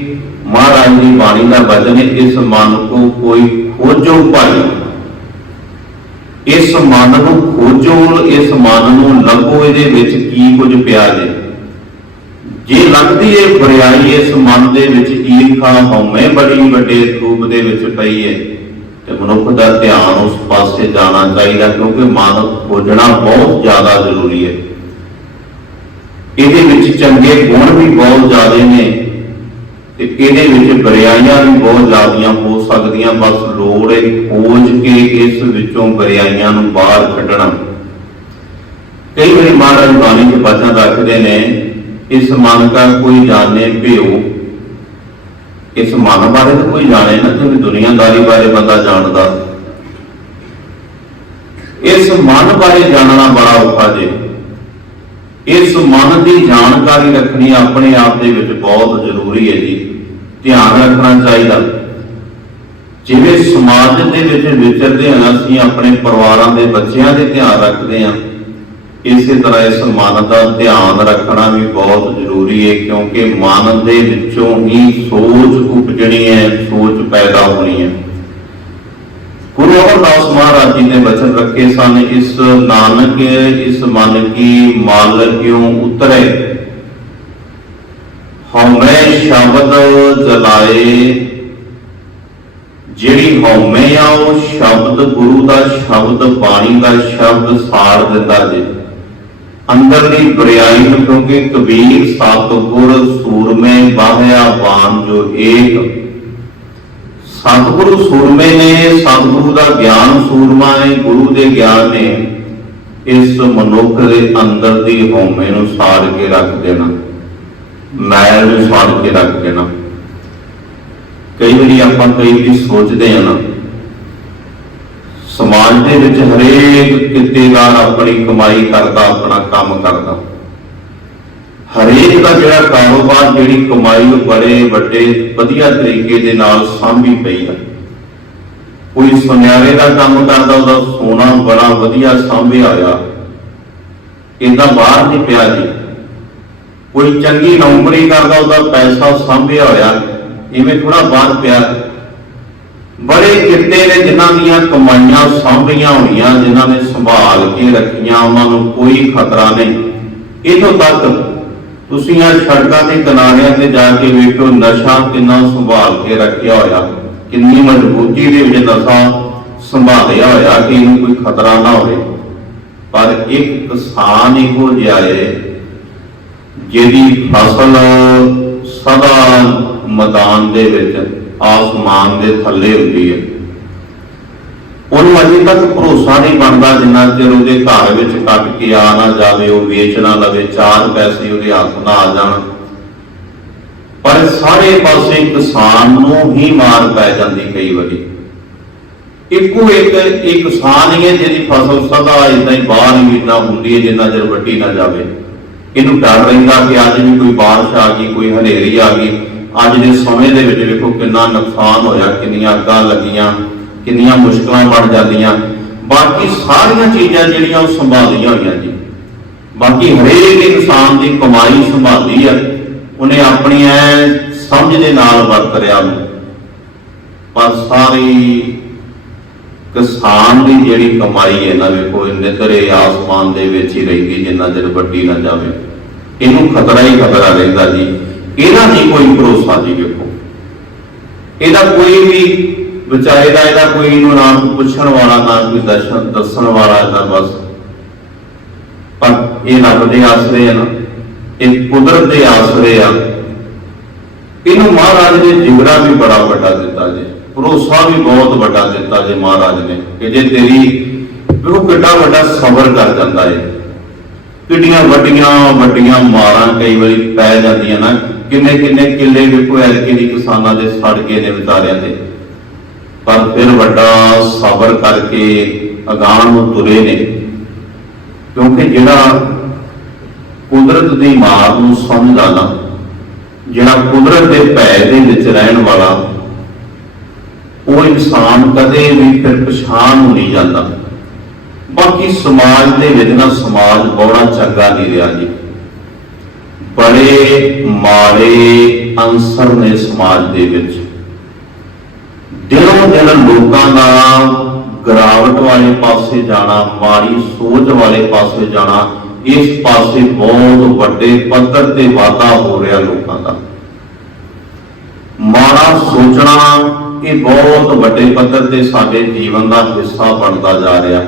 ਮਹਾਰਾਜ ਦੀ ਬਾਣੀ ਦਾ ਵਚਨ ਇਸ ਮਨ ਕੋ ਕੋਈ ਖੋਜੋ ਭਾਈ ਇਸ ਮਨ ਨੂੰ ਖੋਜੋ, ਇਸ ਮਨ ਨੂੰ ਲੱਭੋ, ਇਹਦੇ ਵਿੱਚ ਕੀ ਕੁਝ ਪਿਆ ਜੇ। ਜੇ ਲੱਗਦੀ ਏ ਬਰਿਆਈ ਇਸ ਮਨ ਦੇ ਵਿੱਚ ਈਰਖਾ ਹਉਮੈ ਬੜੀ ਵੱਡੇ ਰੂਪ ਦੇ ਵਿੱਚ ਪਈ ਹੈ ਤੇ ਮਨੁੱਖ ਦਾ ਧਿਆਨ ਉਸ ਪਾਸੇ ਜਾਣਾ ਚਾਹੀਦਾ, ਕਿਉਂਕਿ ਮਨ ਖੋਜਣਾ ਬਹੁਤ ਜ਼ਿਆਦਾ ਜ਼ਰੂਰੀ ਹੈ ਇਹਦੇ ਵਿੱਚ ਚੰਗੇ ਗੁਣ ਵੀ ਬਹੁਤ ਜ਼ਿਆਦੇ ਨੇ, ਤੇ ਇਹਦੇ ਵਿੱਚ ਬਰਿਆਈਆਂ ਵੀ ਬਹੁਤ ਜ਼ਿਆਦੀਆਂ ਹੋ ਸਕਦੀਆਂ, ਬਸ ਲੋੜ ਹੈ ਖੋਜ ਕੇ ਇਸ ਵਿੱਚੋਂ ਬਰਿਆਈਆਂ ਨੂੰ ਬਾਹਰ ਕੱਢਣਾ। ਕਈ ਵਾਰੀ ਮਹਾਰਾਜ ਬਾਣੀ ਚ ਬਚਨ ਰੱਖਦੇ ਨੇ, ਇਸ ਮਨ ਦਾ ਕੋਈ ਜਾਣੇ ਭਿਓ। ਇਸ ਮਨ ਬਾਰੇ ਤਾਂ ਕੋਈ ਜਾਣੇ ਨਾ ਕਿ ਦੁਨੀਆਦਾਰੀ ਬਾਰੇ ਬੰਦਾ ਜਾਣਦਾ। ਇਸ ਮਨ ਬਾਰੇ ਜਾਣਨਾ ਬੜਾ ਔਖਾ ਜੇ। ਇਸ ਮਨ ਦੀ ਜਾਣਕਾਰੀ ਰੱਖਣੀ ਆਪਣੇ ਆਪ ਦੇ ਵਿੱਚ ਬਹੁਤ ਜ਼ਰੂਰੀ ਹੈ ਜੀ। ਧਿਆਨ ਰੱਖਣਾ ਚਾਹੀਦਾ। ਜਿਵੇਂ ਸਮਾਜ ਦੇ ਵਿੱਚ ਵਿਚਰਦੇ ਹਾਂ, ਅਸੀਂ ਆਪਣੇ ਪਰਿਵਾਰਾਂ ਦੇ ਬੱਚਿਆਂ ਦੇ ਧਿਆਨ ਰੱਖਦੇ ਹਾਂ। ਇਸੇ ਤਰ੍ਹਾਂ ਇਸ ਮਨ ਦਾ ਧਿਆਨ ਰੱਖਣਾ ਵੀ ਬਹੁਤ ਜ਼ਰੂਰੀ ਹੈ, ਕਿਉਂਕਿ ਮਨ ਦੇ ਵਿੱਚੋਂ ਹੀ ਸੋਚ ਉਪਜਣੀ ਹੈ, ਸੋਚ ਪੈਦਾ ਹੋਣੀ ਹੈ। ਗੁਰੂ ਅਮਰਦਾਸ ਮਹਾਰਾਜ ਜੀ ਨੇ ਬਚਨ ਰੱਖੇ ਸਨ, ਇਸ ਨਾਨਕ, ਇਸ ਮਨ ਕੀ ਮਾਲ ਕਿਉਂ ਉਤਰੇ? ਹਉਮੈ ਸ਼ਬਦ ਜਲਾਏ ਜਿਹੜੀ ਹਉਮੈ ਆ, ਉਹ ਸ਼ਬਦ ਗੁਰੂ ਦਾ ਸ਼ਬਦ, ਬਾਣੀ ਦਾ ਸ਼ਬਦ ਸਾੜ ਦਿੰਦਾ ਜੀ। ਅੰਦਰਲੀ ਬਰਿਆਈ ਨੂੰ ਕਿਉਂਕਿ ਕਬੀਰ, ਸਤਿਗੁਰ, ਸੂਰਮੇ ਬਾਹਿਆ ਬਾਣ ਜੋ ਏਕ। ਸਤਿਗੁਰੂ ਸੂਰਮੇ ਨੇ, ਸਤਿਗੁਰੂ ਦਾ ਗਿਆਨ ਸੂਰਮਾ ਹੈ ਗੁਰੂ ਦੇ ਗਿਆਨ ਨੇ ਇਸ ਮਨੁੱਖ ਦੇ ਅੰਦਰ ਦੀ ਹਉਮੈ ਨੂੰ ਸਾੜ ਕੇ ਰੱਖ ਦੇਣਾ, ਮੈਲ ਨੂੰ ਸਾੜ ਕੇ ਰੱਖ ਦੇਣਾ। ਕਈ ਵਾਰੀ ਆਪਾਂ ਕਈ ਵੀ ਸੋਚਦੇ ਹਾਂ ਨਾ, ਸਮਾਜ ਦੇ ਵਿੱਚ ਹਰੇਕ ਕਿੱਤੇਦਾਰ ਆਪਣੀ ਕਮਾਈ ਕਰਦਾ, ਆਪਣਾ ਕੰਮ ਕਰਦਾ। ਹਰੇਕ ਦਾ ਜਿਹੜਾ ਕਾਰੋਬਾਰ, ਜਿਹੜੀ ਕਮਾਈ ਉਹ ਬੜੇ ਵੱਡੇ, ਵਧੀਆ ਤਰੀਕੇ ਦੇ ਨਾਲ ਸਾਂਭੀ ਪਈ ਹੈ ਕੋਈ ਸੁਨਿਆਰੇ ਦਾ ਕੰਮ ਕਰਦਾ, ਉਹਦਾ ਸੋਨਾ ਬੜਾ ਵਧੀਆ ਸਾਂਭਿਆ ਹੋਇਆ। ਇਹਦਾ ਬਾਹਰ ਨਹੀਂ ਪਿਆ ਜੀ। ਕੋਈ ਚੰਗੀ ਨੌਕਰੀ ਕਰਦਾ, ਉਹਦਾ ਪੈਸਾ ਸਾਂਭਿਆ ਹੋਇਆ। ਇਵੇਂ ਥੋੜਾ ਬਾਹਰ ਪਿਆ। ਬੜੇ ਕਿੱਤੇ ਨੇ ਜਿਨ੍ਹਾਂ ਦੀਆਂ ਕਮਾਈਆਂ ਸਾਂਭੀਆਂ ਹੋਈਆਂ, ਜਿਨ੍ਹਾਂ ਨੇ ਸੰਭਾਲ ਕੇ ਰੱਖੀਆਂ, ਉਹਨਾਂ ਨੂੰ ਕੋਈ ਖਤਰਾ ਨਹੀਂ। ਇਥੋਂ ਤੱਕ ਤੁਸੀਂ ਆ ਸੜਕਾਂ ਦੇ ਕਿਨਾਰਿਆਂ ਤੇ ਜਾ ਕੇ ਵੇਖੋ, ਨਸ਼ਾ ਕਿੰਨਾ ਸੰਭਾਲ ਕੇ ਰੱਖਿਆ ਹੋਇਆ। ਕਿੰਨੀ ਮਜ਼ਬੂਤੀ ਦੇ ਵਿੱਚ ਨਸ਼ਾ ਸੰਭਾਲਿਆ ਹੋਇਆ ਕਿ ਇਹਨੂੰ ਕੋਈ ਖਤਰਾ ਨਾ ਹੋਵੇ। ਪਰ ਇੱਕ ਕਿਸਾਨ ਇਹੋ ਜਿਹਾ ਹੈ, ਜਿਹਦੀ ਫਸਲ ਸਦਾ ਮੈਦਾਨ ਦੇ ਵਿੱਚ, ਆਸਮਾਨ ਦੇ ਥੱਲੇ ਹੁੰਦੀ ਹੈ। ਉਹਨੂੰ ਅਜੇ ਤੱਕ ਭਰੋਸਾ ਨਹੀਂ ਬਣਦਾ ਜਿੰਨਾ ਚਿਰ ਉਹਦੇ ਘਰ ਵਿੱਚ ਕੱਟ ਕੇ ਆ ਨਾ ਜਾਵੇ, ਉਹ ਵੇਚ ਨਾ ਲਵੇ, ਚਾਰ ਪੈਸੇ ਉਹਦੇ ਹੱਥ ਨਾ ਆ ਜਾਣ। ਪਰ ਸਾਰੇ ਪਾਸੇ ਕਿਸਾਨ ਨੂੰ ਹੀ ਮਾਰ ਪੈ ਜਾਂਦੀ ਕਈ ਵਾਰੀ। ਇੱਕੋ ਇੱਕ ਇਹ ਕਿਸਾਨ ਹੀ ਹੈ ਜਿਹਦੀ ਫਸਲ ਸਦਾ ਇਦਾਂ ਹੀ ਬਾਹਰ ਹੀ ਨਾ ਹੁੰਦੀ ਹੈ, ਜਿੰਨਾ ਚਿਰ ਵੱਡੀ ਨਾ ਜਾਵੇ। ਇਹਨੂੰ ਡਰ ਰਹਿੰਦਾ ਕਿ ਅੱਜ ਵੀ ਕੋਈ ਬਾਰਿਸ਼ ਆ ਗਈ, ਕੋਈ ਹਨੇਰੀ ਆ ਗਈ ਅੱਜ ਦੇ ਸਮੇਂ ਦੇ ਵਿੱਚ ਵੇਖੋ ਕਿੰਨਾ ਨੁਕਸਾਨ ਹੋਇਆ, ਕਿੰਨੀਆਂ ਅੱਗਾਂ ਲੱਗੀਆਂ, ਕਿੰਨੀਆਂ ਮੁਸ਼ਕਲਾਂ ਬਣ ਜਾਂਦੀਆਂ। ਬਾਕੀ ਸਾਰੀਆਂ ਚੀਜ਼ਾਂ ਜਿਹੜੀਆਂ ਉਹ ਸੰਭਾਲੀਆਂ ਹੋਈਆਂ ਜੀ। ਬਾਕੀ ਹਰੇਕ ਇਨਸਾਨ ਦੀ ਕਮਾਈ ਸੰਭਾਲੀ ਆ। ਉਹਨੇ ਆਪਣੀ ਐ ਸਮਝ ਦੇ ਨਾਲ ਵਰਤ ਰਿਹਾ ਉਹਨੂੰ। ਪਰ ਸਾਰੀ ਕਿਸਾਨ ਦੀ ਜਿਹੜੀ ਕਮਾਈ ਹੈ ਨਾ ਵੇਖੋ ਨਿਤਰੇ ਆਸਮਾਨ ਦੇ ਵਿੱਚ ਹੀ ਰਹਿੰਦੀ, ਜਿੰਨਾ ਚਿਰ ਵੱਡੀ ਨਾ ਜਾਵੇ। ਇਹਨੂੰ ਖਤਰਾ ਹੀ ਖਤਰਾ ਰਹਿੰਦਾ ਜੀ। ਇਹਨਾਂ ਦੀ ਕੋਈ ਭਰੋਸਾ ਜੀ ਵੇਖੋ। ਇਹਦਾ ਕੋਈ ਵੀ ਵਿਚਾਰੇ ਦਾ ਇਹਦਾ ਕੋਈ ਇਹਨੂੰ ਨਾ ਪੁੱਛਣ ਵਾਲਾ, ਨਾ ਕੋਈ ਦਰਸ਼ਨ, ਦੱਸਣ ਵਾਲਾ ਇਹਦਾ ਬਸ। ਪਰ ਇਹ ਰੱਬ ਦੇ ਆਸਰੇ ਆ ਨਾ, ਇਹ ਕੁਦਰਤ ਦੇ ਆਸਰੇ ਆ। ਇਹਨੂੰ ਮਹਾਰਾਜ ਨੇ ਜਿਗਰਾ ਵੀ ਬੜਾ ਵੱਡਾ ਦਿੱਤਾ ਜੀ, ਭਰੋਸਾ ਵੀ ਬਹੁਤ ਵੱਡਾ ਦਿੱਤਾ ਜੀ ਮਹਾਰਾਜ ਨੇ, ਕਿ ਜੇ ਤੇਰੀ ਵੇਖੋ ਕਿੱਡਾ ਵੱਡਾ ਸਬਰ ਕਰ ਜਾਂਦਾ ਏ। ਕਿੱਡੀਆਂ ਵੱਡੀਆਂ ਵੱਡੀਆਂ ਮਾਰਾਂ ਕਈ ਵਾਰੀ ਪੈ ਜਾਂਦੀਆਂ ਨਾ। ਕਿੰਨੇ ਕਿੰਨੇ ਕਿੱਲੇ ਵੇਖੋ ਐਲਕੇ ਦੀ ਕਿਸਾਨਾਂ ਦੇ ਸੜ ਗਏ ਨੇ ਵਿਚਾਰਿਆਂ ਦੇ। ਪਰ ਫਿਰ ਵੱਡਾ ਸਬਰ ਕਰਕੇ ਅਗਾਹ ਨੂੰ ਤੁਰੇ ਨੇ। ਕਿਉਂਕਿ ਜਿਹੜਾ ਕੁਦਰਤ ਦੀ ਮਾਰ ਨੂੰ ਸਮਝਦਾ ਨਾ, ਜਿਹੜਾ ਕੁਦਰਤ ਦੇ ਭੈ ਦੇ ਵਿੱਚ ਰਹਿਣ ਵਾਲਾ, ਉਹ ਇਨਸਾਨ ਕਦੇ ਵੀ ਫਿਰ ਪਛਾਣ ਨਹੀਂ ਜਾਂਦਾ। ਬਾਕੀ ਸਮਾਜ ਦੇ ਵਿੱਚ ਨਾ ਸਮਾਜ ਬੜਾ ਚੰਗਾ ਨਹੀਂ ਰਿਹਾ ਜੀ। ਬੜੇ ਮਾੜੇ ਅੰਸਰ ਨੇ ਸਮਾਜ ਦੇ ਵਿੱਚ। ਦਿਨੋਂ ਦਿਨ ਲੋਕਾਂ ਦਾ ਗਰਾਵਟ ਵਾਲੇ ਪਾਸੇ ਜਾਣਾ, ਮਾੜੀ ਸੋਚ ਵਾਲੇ ਪਾਸੇ ਜਾਣਾ, ਇਸ ਪਾਸੇ ਬਹੁਤ ਵੱਡੇ ਪੱਧਰ ਤੇ ਵਾਧਾ ਹੋ ਰਿਹਾ ਲੋਕਾਂ ਦਾ। ਮਾੜਾ ਸੋਚਣਾ ਇਹ ਬਹੁਤ ਵੱਡੇ ਪੱਧਰ ਤੇ ਸਾਡੇ ਜੀਵਨ ਦਾ ਹਿੱਸਾ ਬਣਦਾ ਜਾ ਰਿਹਾ।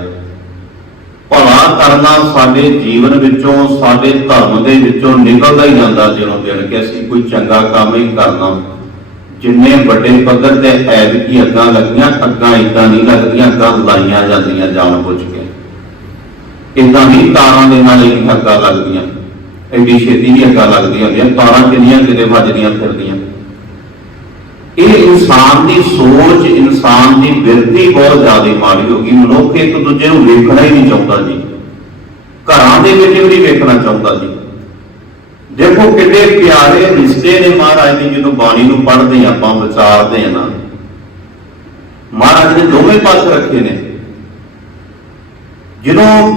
ਭਲਾ ਕਰਨਾ ਸਾਡੇ ਜੀਵਨ ਵਿੱਚੋਂ, ਸਾਡੇ ਧਰਮ ਦੇ ਵਿੱਚੋਂ ਨਿਕਲਦਾ ਹੀ ਜਾਂਦਾ ਦਿਨੋਂ ਦਿਨ ਕਿ ਅਸੀਂ ਕੋਈ ਚੰਗਾ ਕੰਮ ਹੀ ਕਰਨਾ। ਜਿੰਨੇ ਵੱਡੇ ਪੱਧਰ ਤੇ ਐਬ ਕੀ ਅੱਗਾਂ ਲੱਗੀਆਂ, ਅੱਗਾਂ ਇਦਾਂ ਨਹੀਂ ਲੱਗਦੀਆਂ, ਅੱਗਾਂ ਲਾਈਆਂ ਜਾਂਦੀਆਂ ਜਾਣ ਬੁੱਝ ਕੇ। ਇਦਾਂ ਨਹੀਂ ਤਾਰਾਂ ਦੇ ਨਾਲ ਹੀ ਅੱਗਾਂ ਲੱਗਦੀਆਂ। ਐਡੀ ਛੇਤੀ ਨਹੀਂ ਅੱਗਾਂ ਲੱਗਦੀਆਂ ਹੁੰਦੀਆਂ। ਤਾਰਾਂ ਕਿੰਨੀਆਂ ਕਿਤੇ ਵੱਜਦੀਆਂ ਫਿਰਦੀਆਂ। ਇਹ ਇਨਸਾਨ ਦੀ ਸੋਚ, ਇਨਸਾਨ ਦੀ ਬਿਰਤੀ ਬਹੁਤ ਜ਼ਿਆਦਾ ਮਾੜੀ ਹੋ ਗਈ। ਮਨੁੱਖ ਇੱਕ ਦੂਜੇ ਨੂੰ ਵੇਖਣਾ ਹੀ ਨਹੀਂ ਚਾਹੁੰਦਾ ਜੀ। ਘਰਾਂ ਦੇ ਵਿੱਚ ਵੀ ਨਹੀਂ ਵੇਖਣਾ ਚਾਹੁੰਦਾ ਜੀ। ਦੇਖੋ ਕਿੰਨੇ ਪਿਆਰੇ ਰਿਸ਼ਤੇ ਨੇ ਮਹਾਰਾਜ ਦੀ ਜਦੋਂ ਬਾਣੀ ਨੂੰ ਪੜ੍ਹਦੇ ਹਾਂ ਆਪਾਂ, ਵਿਚਾਰਦੇ ਹਾਂ ਨਾ। ਮਹਾਰਾਜ ਨੇ ਦੋਵੇਂ ਪੱਖ ਰੱਖੇ ਨੇ। ਜਦੋਂ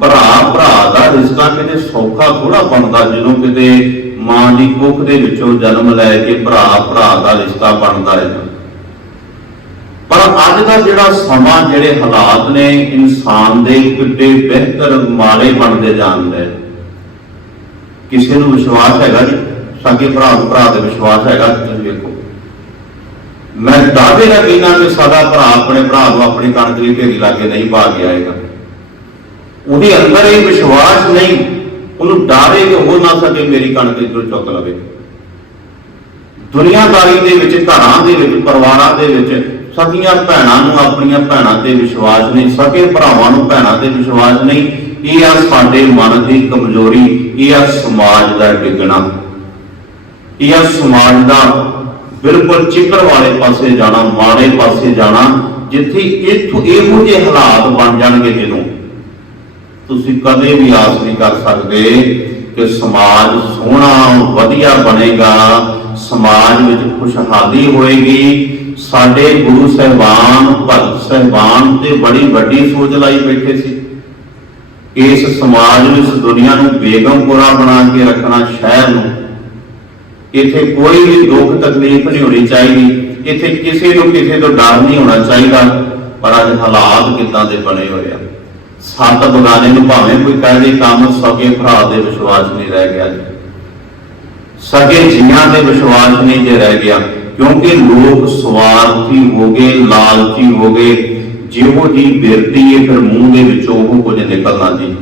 ਭਰਾ ਭਰਾ ਦਾ ਰਿਸ਼ਤਾ ਕਿਤੇ ਸੌਖਾ ਥੋੜਾ ਬਣਦਾ ਜਦੋਂ ਕਿਤੇ ਮਾਂ ਦੀ ਕੁੱਖ ਦੇ ਵਿੱਚੋਂ ਜਨਮ ਲੈ ਕੇ ਭਰਾ ਭਰਾ ਦਾ ਰਿਸ਼ਤਾ ਬਣਦਾ ਹੈ। ਪਰ ਅੱਜ ਦਾ ਜਿਹੜਾ ਸਮਾਂ, ਜਿਹੜੇ ਹਾਲਾਤ ਨੇ, ਇਨਸਾਨ ਦੇ ਕਿੱਡੇ ਬਿਹਤਰ ਮਾੜੇ ਬਣਦੇ ਜਾਂਦੇ ਕਿਸੇ ਨੂੰ ਵਿਸ਼ਵਾਸ ਹੈਗਾ ਜੀ? ਸਾਗੇ ਭਰਾ ਨੂੰ ਭਰਾ ਤੇ ਵਿਸ਼ਵਾਸ ਹੈਗਾ, ਤੁਸੀਂ ਵੇਖੋ। ਮੈਂ ਦਾਅਵੇ ਨਾਲ ਕਹਿੰਦਾ ਕਿ ਸਾਡਾ ਭਰਾ ਆਪਣੇ ਭਰਾ ਨੂੰ ਆਪਣੀ ਕਣਕ ਦੀ ਢੇਰੀ ਲਾ ਕੇ ਨਹੀਂ ਪਾ ਕੇ ਆਏਗਾ। ਉਹਦੇ ਅੰਦਰ ਇਹ ਵਿਸ਼ਵਾਸ ਨਹੀਂ। ਉਹਨੂੰ ਡਾਰੇ ਕਿ ਹੋ ਨਾ ਸਕੇ, ਮੇਰੀ ਕਣਕ ਇਧਰੋਂ ਚੁੱਕ ਲਵੇ। ਦੁਨੀਆਦਾਰੀ ਦੇ ਵਿੱਚ, ਘਰਾਂ ਦੇ ਵਿੱਚ, ਪਰਿਵਾਰਾਂ ਦੇ ਵਿੱਚ ਸਕੀਆਂ ਭੈਣਾਂ ਨੂੰ ਆਪਣੀਆਂ ਭੈਣਾਂ ਤੇ ਵਿਸ਼ਵਾਸ ਨਹੀਂ, ਸਕੇ ਭਰਾਵਾਂ ਨੂੰ ਭੈਣਾਂ ਤੇ ਵਿਸ਼ਵਾਸ ਨਹੀਂ। ਇਹ ਆ ਸਾਡੇ ਮਨ ਦੀ ਕਮਜ਼ੋਰੀ, ਇਹ ਆ ਸਮਾਜ ਦਾ ਡਿੱਗਣਾ। ਇਹ ਆ ਸਮਾਜ ਦਾ ਬਿਲਕੁਲ ਚਿੱਕਰ ਵਾਲੇ ਪਾਸੇ ਜਾਣਾ, ਮਾੜੇ ਪਾਸੇ ਜਾਣਾ, ਜਿੱਥੇ ਇੱਥੋਂ ਇਹੋ ਜਿਹੇ ਹਾਲਾਤ ਬਣ ਜਾਣਗੇ ਜਦੋਂ। ਤੁਸੀਂ ਕਦੇ ਵੀ ਆਸ ਨਹੀਂ ਕਰ ਸਕਦੇ ਕਿ ਸਮਾਜ ਸੋਹਣਾ, ਵਧੀਆ ਬਣੇਗਾ, ਸਮਾਜ ਵਿੱਚ ਖੁਸ਼ਹਾਲੀ ਹੋਏਗੀ। ਸਾਡੇ ਗੁਰੂ ਸਾਹਿਬਾਨ, ਭਗਤ ਸਾਹਿਬਾਨ ਤੇ ਬੜੀ ਵੱਡੀ ਸੋਚ ਲਾਈ ਬੈਠੇ ਸੀ। ਇਸ ਸਮਾਜ ਨੂੰ, ਇਸ ਦੁਨੀਆ ਨੂੰ ਬੇਗਮਪੁਰਾ ਬਣਾ ਕੇ ਰੱਖਣਾ ਸ਼ਹਿਰ ਨੂੰ, ਇੱਥੇ ਕੋਈ ਵੀ ਦੁੱਖ ਤਕਲੀਫ ਨਹੀਂ ਹੋਣੀ ਚਾਹੀਦੀ। ਇੱਥੇ ਕਿਸੇ ਨੂੰ ਕਿਸੇ ਤੋਂ ਡਰ ਨਹੀਂ ਹੋਣਾ ਚਾਹੀਦਾ। ਪਰ ਅੱਜ ਹਾਲਾਤ ਕਿੱਦਾਂ ਦੇ ਬਣੇ ਹੋਏ ਆ? ਸੱਤ ਬੁਲਾਣੇ ਨੂੰ ਭਾਵੇਂ ਕੋਈ ਕਹਿ ਦੇ ਕੰਮ ਸਕੇ ਭਰਾ ਦੇ ਵਿਸ਼ਵਾਸ ਨਹੀਂ ਰਹਿ ਗਿਆ ਜੀ। ਸਕੇ ਜੀਆਂ ਦੇ ਵਿਸ਼ਵਾਸ ਨਹੀਂ ਜੇ ਰਹਿ ਗਿਆ, ਕਿਉਂਕਿ ਲੋਕ ਸਵਾਰਥੀ ਹੋ ਗਏ, ਲਾਲਚੀ ਹੋ ਗਏ। ਜਿਹੋ ਜੀ ਬਿਰਤੀ ਹੈ ਫਿਰ ਮੂੰਹ ਦੇ ਵਿੱਚੋਂ ਉਹ ਕੁਝ ਨਿਕਲਣਾ ਜੀ।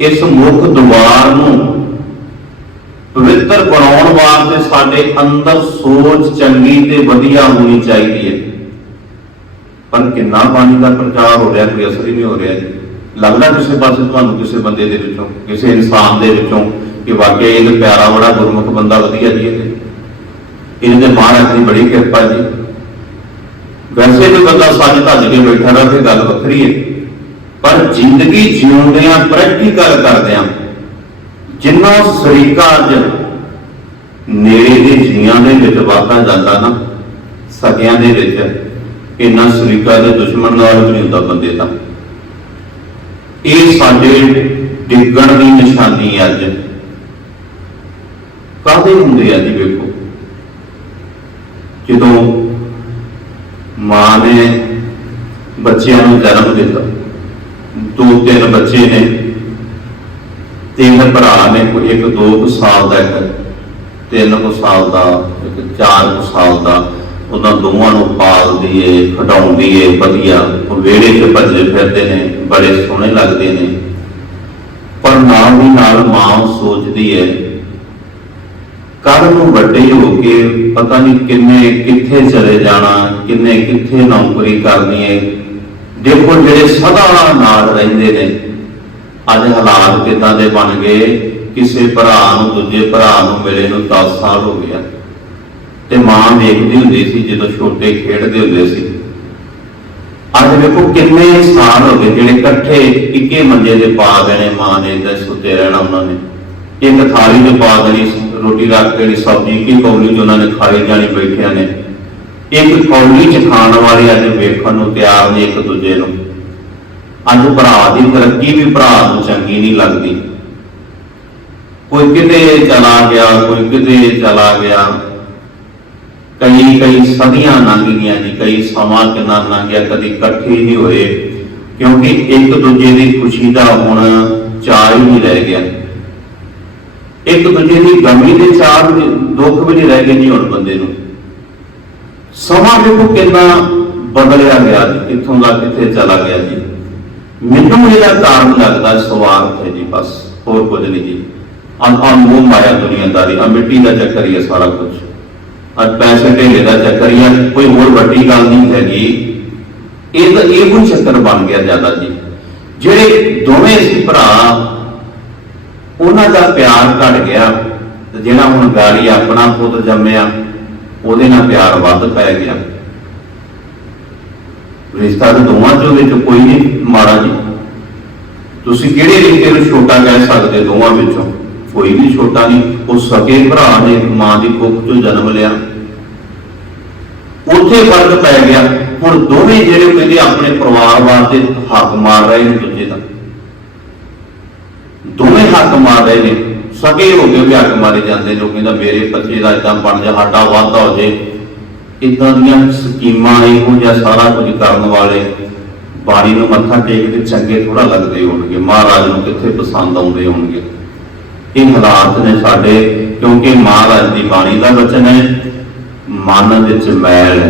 ਇਸ ਮੁੱਖ ਦੁਆਰ ਨੂੰ ਪਵਿੱਤਰ ਬਣਾਉਣ ਵਾਸਤੇ ਸਾਡੇ ਅੰਦਰ ਸੋਚ ਚੰਗੀ ਤੇ ਵਧੀਆ ਹੋਣੀ ਚਾਹੀਦੀ ਹੈ। ਪਰ ਕਿੰਨਾ ਪਾਣੀ ਦਾ ਪ੍ਰਚਾਰ ਹੋ ਰਿਹਾ, ਕੋਈ ਅਸਰ ਹੀ ਨਹੀਂ ਹੋ ਰਿਹਾ ਜੀ। ਲੱਗਦਾ ਕਿਸੇ ਪਾਸੇ ਤੁਹਾਨੂੰ, ਕਿਸੇ ਬੰਦੇ ਦੇ ਵਿੱਚੋਂ, ਕਿਸੇ ਇਨਸਾਨ ਦੇ ਵਿੱਚੋਂ ਕਿ ਵਾਕਿਆ ਇਹ ਪਿਆਰਾ ਬੜਾ ਗੁਰਮੁਖ ਬੰਦਾ ਵਧੀਆ ਜੀ ਇਹ। ਇਹਦੇ ਮਹਾਰਾਜ ਦੀ ਬੜੀ ਕਿਰਪਾ ਜੀ। ਵੈਸੇ ਵੀ ਬੰਦਾ ਸੱਜ ਧੱਜ ਕੇ ਬੈਠਾ ਰਹਾ ਤੇ ਗੱਲ ਵੱਖਰੀ ਹੈ। ਪਰ ਜ਼ਿੰਦਗੀ ਜਿਉਂਦਿਆਂ ਪ੍ਰੈਕਟੀਕਲ ਕਰਦਿਆਂ, ਜਿੰਨਾ ਸਰੀਕਾ ਅੱਜ ਨੇੜੇ ਦੇ ਜੀਆਂ ਦੇ ਵਿੱਚ ਵਾਤਾ ਜਾਂਦਾ ਨਾ ਸਕਿਆਂ ਦੇ ਵਿੱਚ, ਇੰਨਾ ਸਰੀਕਾ ਦੇ ਦੁਸ਼ਮਣ ਨਾਲ ਵੀ ਹੁੰਦਾ ਬੰਦੇ ਦਾ। ਇਹ ਸਾਡੇ ਡਿੱਗਣ ਦੀ ਨਿਸ਼ਾਨੀ ਅੱਜ। ਕਾਹਦੇ ਹੁੰਦੇ ਆ ਜੀ ਵੇਖੋ? ਜਦੋਂ ਮਾਂ ਨੇ ਬੱਚਿਆਂ ਨੂੰ ਜਨਮ ਦਿੱਤਾ, ਦੋ ਤਿੰਨ ਬੱਚੇ ਨੇ, ਤਿੰਨ ਭਰਾ ਨੇ ਕੋਈ ਇੱਕ 2 ਕੁ ਸਾਲ ਦਾ ਇੱਕ, ਤਿੰਨ ਕੁ ਸਾਲ ਦਾ, ਇੱਕ 4 ਕੁ ਸਾਲ ਦਾ। ਉਹਨਾਂ ਦੋਵਾਂ ਨੂੰ ਪਾਲਦੀ ਏ ਖਡਾਉਂਦੀ ਏ ਵਧੀਆ। ਉਹ ਵਿਹੜੇ 'ਚ ਭੱਜੇ ਫਿਰਦੇ ਨੇ, ਬੜੇ ਸੋਹਣੇ ਲੱਗਦੇ ਨੇ। ਪਰ ਨਾਲ ਦੀ ਨਾਲ ਮਾਂ ਸੋਚਦੀ ਏ ਕੱਲ ਨੂੰ ਵੱਡੇ ਹੋ ਕੇ ਪਤਾ ਨਹੀਂ ਕਿੰਨੇ, ਕਿੱਥੇ ਚਲੇ ਜਾਣਾ, ਕਿੰਨੇ, ਕਿੱਥੇ ਨੌਕਰੀ ਕਰਨੀ ਏ ਦੇਖੋ ਜਿਹੜੇ ਸਦਾ ਨਾਲ ਰਹਿੰਦੇ ਨੇ, ਅੱਜ ਹਾਲਾਤ ਕਿਦਾਂ ਦੇ ਬਣ ਗਏ, ਕਿਸੇ ਭਰਾ ਨੂੰ ਦੂਜੇ ਭਰਾ ਨੂੰ ਮਿਲੇ ਨੂੰ 10 ਸਾਲ ਹੋ ਗਿਆ ਤੇ ਮਾਂ ਵੇਖਦੀ ਹੁੰਦੀ ਸੀ ਜਦੋਂ ਛੋਟੇ ਖੇਡਦੇ ਹੁੰਦੇ ਸੀ। ਅੱਜ ਵੇਖੋ ਕਿੰਨੇ ਸਾਲ ਹੋ ਗਏ ਜਿਹੜੇ ਇਕੱਠੇ ਇੱਕੇ ਮੰਜੇ ਤੇ ਪਾ ਦੇਣੇ, ਮਾਂ ਨੇ ਤੇ ਸੁੱਤੇ ਰਹਿਣਾ ਉਹਨਾਂ ਨੇ। ਇੱਕ ਥਾਲੀ ਤੇ ਪਾ ਦੇਣੀ, ਰੋਟੀ ਰੱਖ ਕੇ ਸਬਜ਼ੀ ਕੀ ਕੌਲੀ ਚ ਉਹਨਾਂ ਨੇ ਖਾਈ ਜਾਣੀ ਬੈਠਿਆਂ ਨੇ। ਇੱਕ ਕੌਲੀ ਚ ਖਾਣ ਵਾਲੇ ਅੱਜ ਵੇਖਣ ਨੂੰ ਤਿਆਰ ਨੇ ਇੱਕ ਦੂਜੇ ਨੂੰ। ਅੱਜ ਭਰਾ ਦੀ ਤਰੱਕੀ ਵੀ ਭਰਾ ਨੂੰ ਚੰਗੀ ਨਹੀਂ ਲੱਗਦੀ। ਕੋਈ ਕਿਤੇ ਚਲਾ ਗਿਆ, ਕੋਈ ਕਿਤੇ ਚਲਾ ਗਿਆ। ਕਈ ਕਈ ਸਦੀਆਂ ਲੰਘ ਗਈਆਂ ਜੀ ਕਈ ਸਮਾਂ ਕਿੰਨਾ ਲੰਘ ਗਿਆ, ਕਦੀ ਇਕੱਠੇ ਨਹੀਂ ਹੋਏ, ਕਿਉਂਕਿ ਇੱਕ ਦੂਜੇ ਦੀ ਖੁਸ਼ੀ ਦਾ ਹੁਣ ਚਾਅ ਹੀ ਨਹੀਂ ਰਹਿ ਗਿਆ। ਇੱਕ ਦੂਜੇ ਦੀ ਗਮੀ ਦੇ ਚਾਰ ਦੁੱਖ ਵੀ ਨਹੀਂ ਰਹਿ ਗਏ ਜੀ ਹੁਣ ਬੰਦੇ ਨੂੰ। ਸਮਾਂ ਦੇਖੋ ਕਿੰਨਾ ਬਦਲਿਆ ਗਿਆ ਜੀ, ਕਿੱਥੋਂ ਦਾ ਕਿੱਥੇ ਚਲਾ ਗਿਆ ਜੀ। ਮੈਨੂੰ ਇਹਦਾ ਕਾਰਨ ਲੱਗਦਾ ਸਵਾਰਥ ਹੈ ਜੀ ਬਸ, ਹੋਰ ਕੁਝ ਨਹੀਂ ਜੀ। ਅਨ ਅਨਮੋਲ ਮਾਇਆ ਦੁਨੀਆਦਾਰੀ ਆ ਮਿੱਟੀ ਦਾ ਚੱਕਰ ਹੀ ਹੈ ਸਾਰਾ ਕੁਝ। ਅੱਜ ਪੈਸੇ ਢੇਲੇ ਦਾ ਚੱਕਰ ਜਾਂ ਕੋਈ ਹੋਰ ਵੱਡੀ ਗੱਲ ਨਹੀਂ ਹੈਗੀ। ਇਹ ਤਾਂ ਇਹ ਕੋਈ ਚੱਕਰ ਬਣ ਗਿਆ ਜ਼ਿਆਦਾ ਜੀ। ਜਿਹੜੇ ਦੋਵੇਂ ਸੀ ਭਰਾ, ਉਹਨਾਂ ਦਾ ਪਿਆਰ ਘਟ ਗਿਆ ਤੇ ਜਿਹੜਾ ਹੁਣ ਗਾਲੀ ਆਪਣਾ ਪੁੱਤ ਜੰਮਿਆ, ਉਹਦੇ ਨਾਲ ਪਿਆਰ ਵੱਧ ਪੈ ਗਿਆ। ਰਿਸ਼ਤਾ ਤਾਂ ਦੋਵਾਂ ਚੋਂ ਵਿੱਚ ਕੋਈ ਨਹੀਂ, ਮਾੜਾ ਜੀ। ਤੁਸੀਂ ਕਿਹੜੇ ਰਿਸ਼ਤੇ ਨੂੰ ਛੋਟਾ ਕਹਿ ਸਕਦੇ ਦੋਵਾਂ ਵਿੱਚੋਂ? ਕੋਈ ਵੀ ਛੋਟਾ ਨਹੀਂ, ਉਹ ਸਕੇ ਭਰਾ ਨੇ, ਮਾਂ ਦੀ ਕੁੱਖ ਚੋਂ ਜਨਮ ਲਿਆ। ਉੱਥੇ ਫ਼ਰਕ ਪੈ ਗਿਆ। ਹੁਣ ਦੋਵੇਂ ਜਿਹੜੇ ਕਹਿੰਦੇ ਆਪਣੇ ਪਰਿਵਾਰ ਵਾਸਤੇ ਹੱਕ ਮਾਰ ਰਹੇ ਨੇ, ਦੂਜੇ ਦਾ ਦੋਵੇਂ ਹੱਕ ਮਾਰ ਰਹੇ ਨੇ। ਸਕੇ ਹੋ ਕੇ ਵੀ ਹੱਕ ਮਾਰੇ ਜਾਂਦੇ ਨੇ। ਉਹ ਕਹਿੰਦਾ ਮੇਰੇ ਬੱਚੇ ਦਾ ਇਦਾਂ ਬਣ ਜਾ, ਸਾਡਾ ਵਾਧਾ ਹੋ ਜੇ। ਇਦਾਂ ਦੀਆਂ ਸਕੀਮਾਂ ਇਹੋ ਜਿਹਾ ਸਾਰਾ ਕੁਝ ਕਰਨ ਵਾਲੇ। ਬਾਣੀ ਨੂੰ ਮੱਥਾ ਟੇਕਦੇ ਚੰਗੇ ਥੋੜਾ ਲੱਗਦੇ ਹੋਣਗੇ। ਮਹਾਰਾਜ ਨੂੰ ਕਿੱਥੇ ਪਸੰਦ ਆਉਂਦੇ ਹੋਣਗੇ। ਇਹ ਹਾਲਾਤ ਨੇ ਸਾਡੇ, ਕਿਉਂਕਿ ਮਹਾਰਾਜ ਦੀ ਬਾਣੀ ਦਾ ਵਚਨ ਹੈ ਮਨ ਵਿੱਚ ਮੈਲ,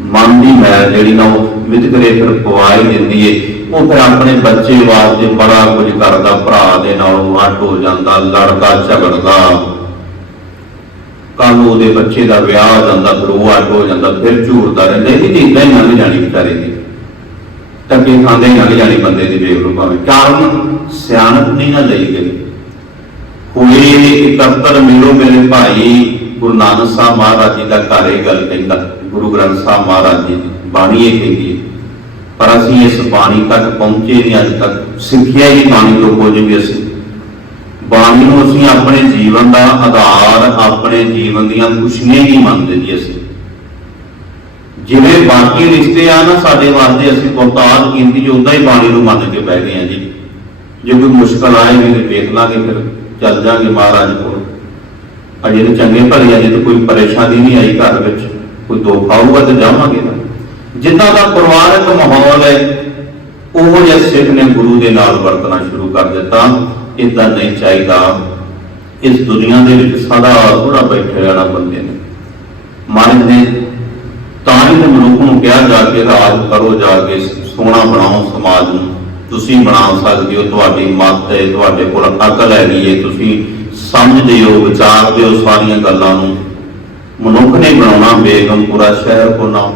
ਮਨ ਦੀ ਮੈਲ ਜਿਹੜੀ ਨਾ ਉਹ ਵਿਤਕਰੇ ਫਿਰ ਪਵਾਈ ਦਿੰਦੀ ਏ। ਉਹ ਫਿਰ ਆਪਣੇ ਬੱਚੇ ਵਾਸਤੇ ਬੜਾ ਕੁਝ ਕਰਦਾ, ਭਰਾ ਦੇ ਨਾਲ ਉਹ ਅੱਡ ਹੋ ਜਾਂਦਾ, ਲੜਦਾ, ਝਗੜਦਾ। ਕੱਲ ਉਹਦੇ ਬੱਚੇ ਦਾ ਵਿਆਹ ਹੋ ਜਾਂਦਾ, ਫਿਰ ਉਹ ਅੱਡ ਹੋ ਜਾਂਦਾ, ਫਿਰ ਝੂਰਦਾ ਰਹਿੰਦਾ। ਇਹ ਨਹੀਂ ਇਦਾਂ ਹੀ ਲੰਘ ਜਾਣੀ ਵਿਚਾਰੇ ਦੀ। ਟੱਕੇ ਖਾਂਦੇ ਹੀ ਲੰਘ ਜਾਣੀ ਬੰਦੇ ਦੀ ਵੇਖ ਲਓ ਭਾਵੇਂ। ਕਾਰਨ ਸਿਆਣਪ ਨਹੀਂ ਨਾ ਲਈ ਗਈ। ਹੋਏ ਇਕੱਤਰ ਮਿਲੋ ਮੇਰੇ ਭਾਈ ਗੁਰੂ ਨਾਨਕ ਸਾਹਿਬ ਮਹਾਰਾਜ ਜੀ ਦਾ ਘਰ ਇਹ ਗੱਲ ਕਹਿੰਦਾ, ਗੁਰੂ ਗ੍ਰੰਥ ਸਾਹਿਬ ਮਹਾਰਾਜ ਜੀ ਦੀ ਬਾਣੀ ਇਹ ਕਹਿੰਦੀ ਹੈ, ਪਰ ਅਸੀਂ ਇਸ ਬਾਣੀ ਤੱਕ ਪਹੁੰਚੇ ਨਹੀਂ, ਅੱਜ ਤੱਕ ਸਿੱਖਿਆ ਹੀ ਬਾਣੀ ਤੋਂ ਕੁਝ ਵੀ ਅਸੀਂ। ਬਾਣੀ ਨੂੰ ਅਸੀਂ ਆਪਣੇ ਜੀਵਨ ਦਾ ਆਧਾਰ, ਆਪਣੇ ਜੀਵਨ ਦੀਆਂ ਖੁਸ਼ੀਆਂ ਹੀ ਮੰਨਦੇ ਜੀ ਅਸੀਂ। ਜਿਵੇਂ ਬਾਕੀ ਰਿਸ਼ਤੇ ਆ ਨਾ, ਸਾਡੇ ਵਾਸਤੇ ਅਸੀਂ ਬਹੁਤਾਤ ਕੀਮਤੀ ਉਦਾਂ ਹੀ ਬਾਣੀ ਨੂੰ ਮੰਨ ਕੇ ਬਹਿ ਗਏ ਆ ਜੀ। ਜੇ ਕੋਈ ਮੁਸ਼ਕਲ ਆਏਗੀ ਤੇ ਵੇਖ ਲਾਂਗੇ ਫਿਰ, ਚੱਲ ਜਾਾਂਗੇ ਮਹਾਰਾਜ ਕੋਲ। ਅਜੇ ਤਾਂ ਚੰਗੇ ਭਲੇ ਅਜੇ ਤਾਂ ਕੋਈ ਪਰੇਸ਼ਾਨੀ ਨਹੀਂ ਆਈ ਘਰ ਵਿੱਚ। ਕੋਈ ਦੁੱਖ ਆਊਗਾ ਤੇ ਜਾਵਾਂਗੇ। ਜਿੱਦਾਂ ਦਾ ਪਰਿਵਾਰਕ ਮਾਹੌਲ ਹੈ, ਉਹ ਜਿਹਾ ਸਿੱਖ ਨੇ ਗੁਰੂ ਦੇ ਨਾਲ ਵਰਤਣਾ ਸ਼ੁਰੂ ਕਰ ਦਿੱਤਾ। ਇਦਾਂ ਨਹੀਂ ਚਾਹੀਦਾ। ਇਸ ਦੁਨੀਆ ਦੇ ਵਿੱਚ ਸਦਾ ਥੋੜਾ ਬੈਠੇ ਰਹਿਣਾ ਬੰਦੇ ਨੇ। ਮਨ ਨੇ ਤਾਂ ਹੀ ਮਨੁੱਖ ਨੂੰ ਕਿਹਾ, ਜਾ ਕੇ ਰਾਜ ਕਰੋ, ਜਾ ਕੇ ਸੋਹਣਾ ਬਣਾਓ ਸਮਾਜ ਨੂੰ। ਤੁਸੀਂ ਬਣਾ ਸਕਦੇ ਹੋ, ਤੁਹਾਡੀ ਮੱਤ ਹੈ, ਤੁਹਾਡੇ ਕੋਲ ਅਕਲ ਹੈਗੀ ਹੈ, ਤੁਸੀਂ ਸਮਝਦੇ ਹੋ, ਵਿਚਾਰਦੇ ਹੋ ਸਾਰੀਆਂ ਗੱਲਾਂ ਨੂੰ। ਮਨੁੱਖ ਨੇ ਬਣਾਉਣਾ ਬੇਗਮਪੁਰਾ ਸ਼ਹਿਰ ਕੋ ਨਾ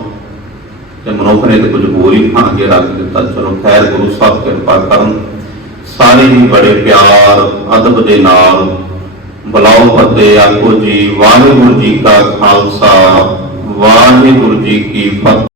ਤੇ ਮਨੁੱਖ ਨੇ ਤੇ ਕੁਝ ਹੋਰ ਹੀ ਬਣਾ ਕੇ ਰੱਖ ਦਿੱਤਾ। ਚਲੋ ਖੈਰ, ਗੁਰੂ ਸਾਹਿਬ ਕਿਰਪਾ ਕਰਨ। ਸਾਰੇ ਹੀ ਬੜੇ ਪਿਆਰ, ਅਦਬ ਦੇ ਨਾਲ। ਬੁਲਾਓ ਫਤਿਹ ਆਖੋ ਜੀ, ਵਾਹਿਗੁਰੂ ਜੀ ਕਾ ਖਾਲਸਾ, ਵਾਹਿਗੁਰੂ ਜੀ ਕੀ ਫਤਿਹ।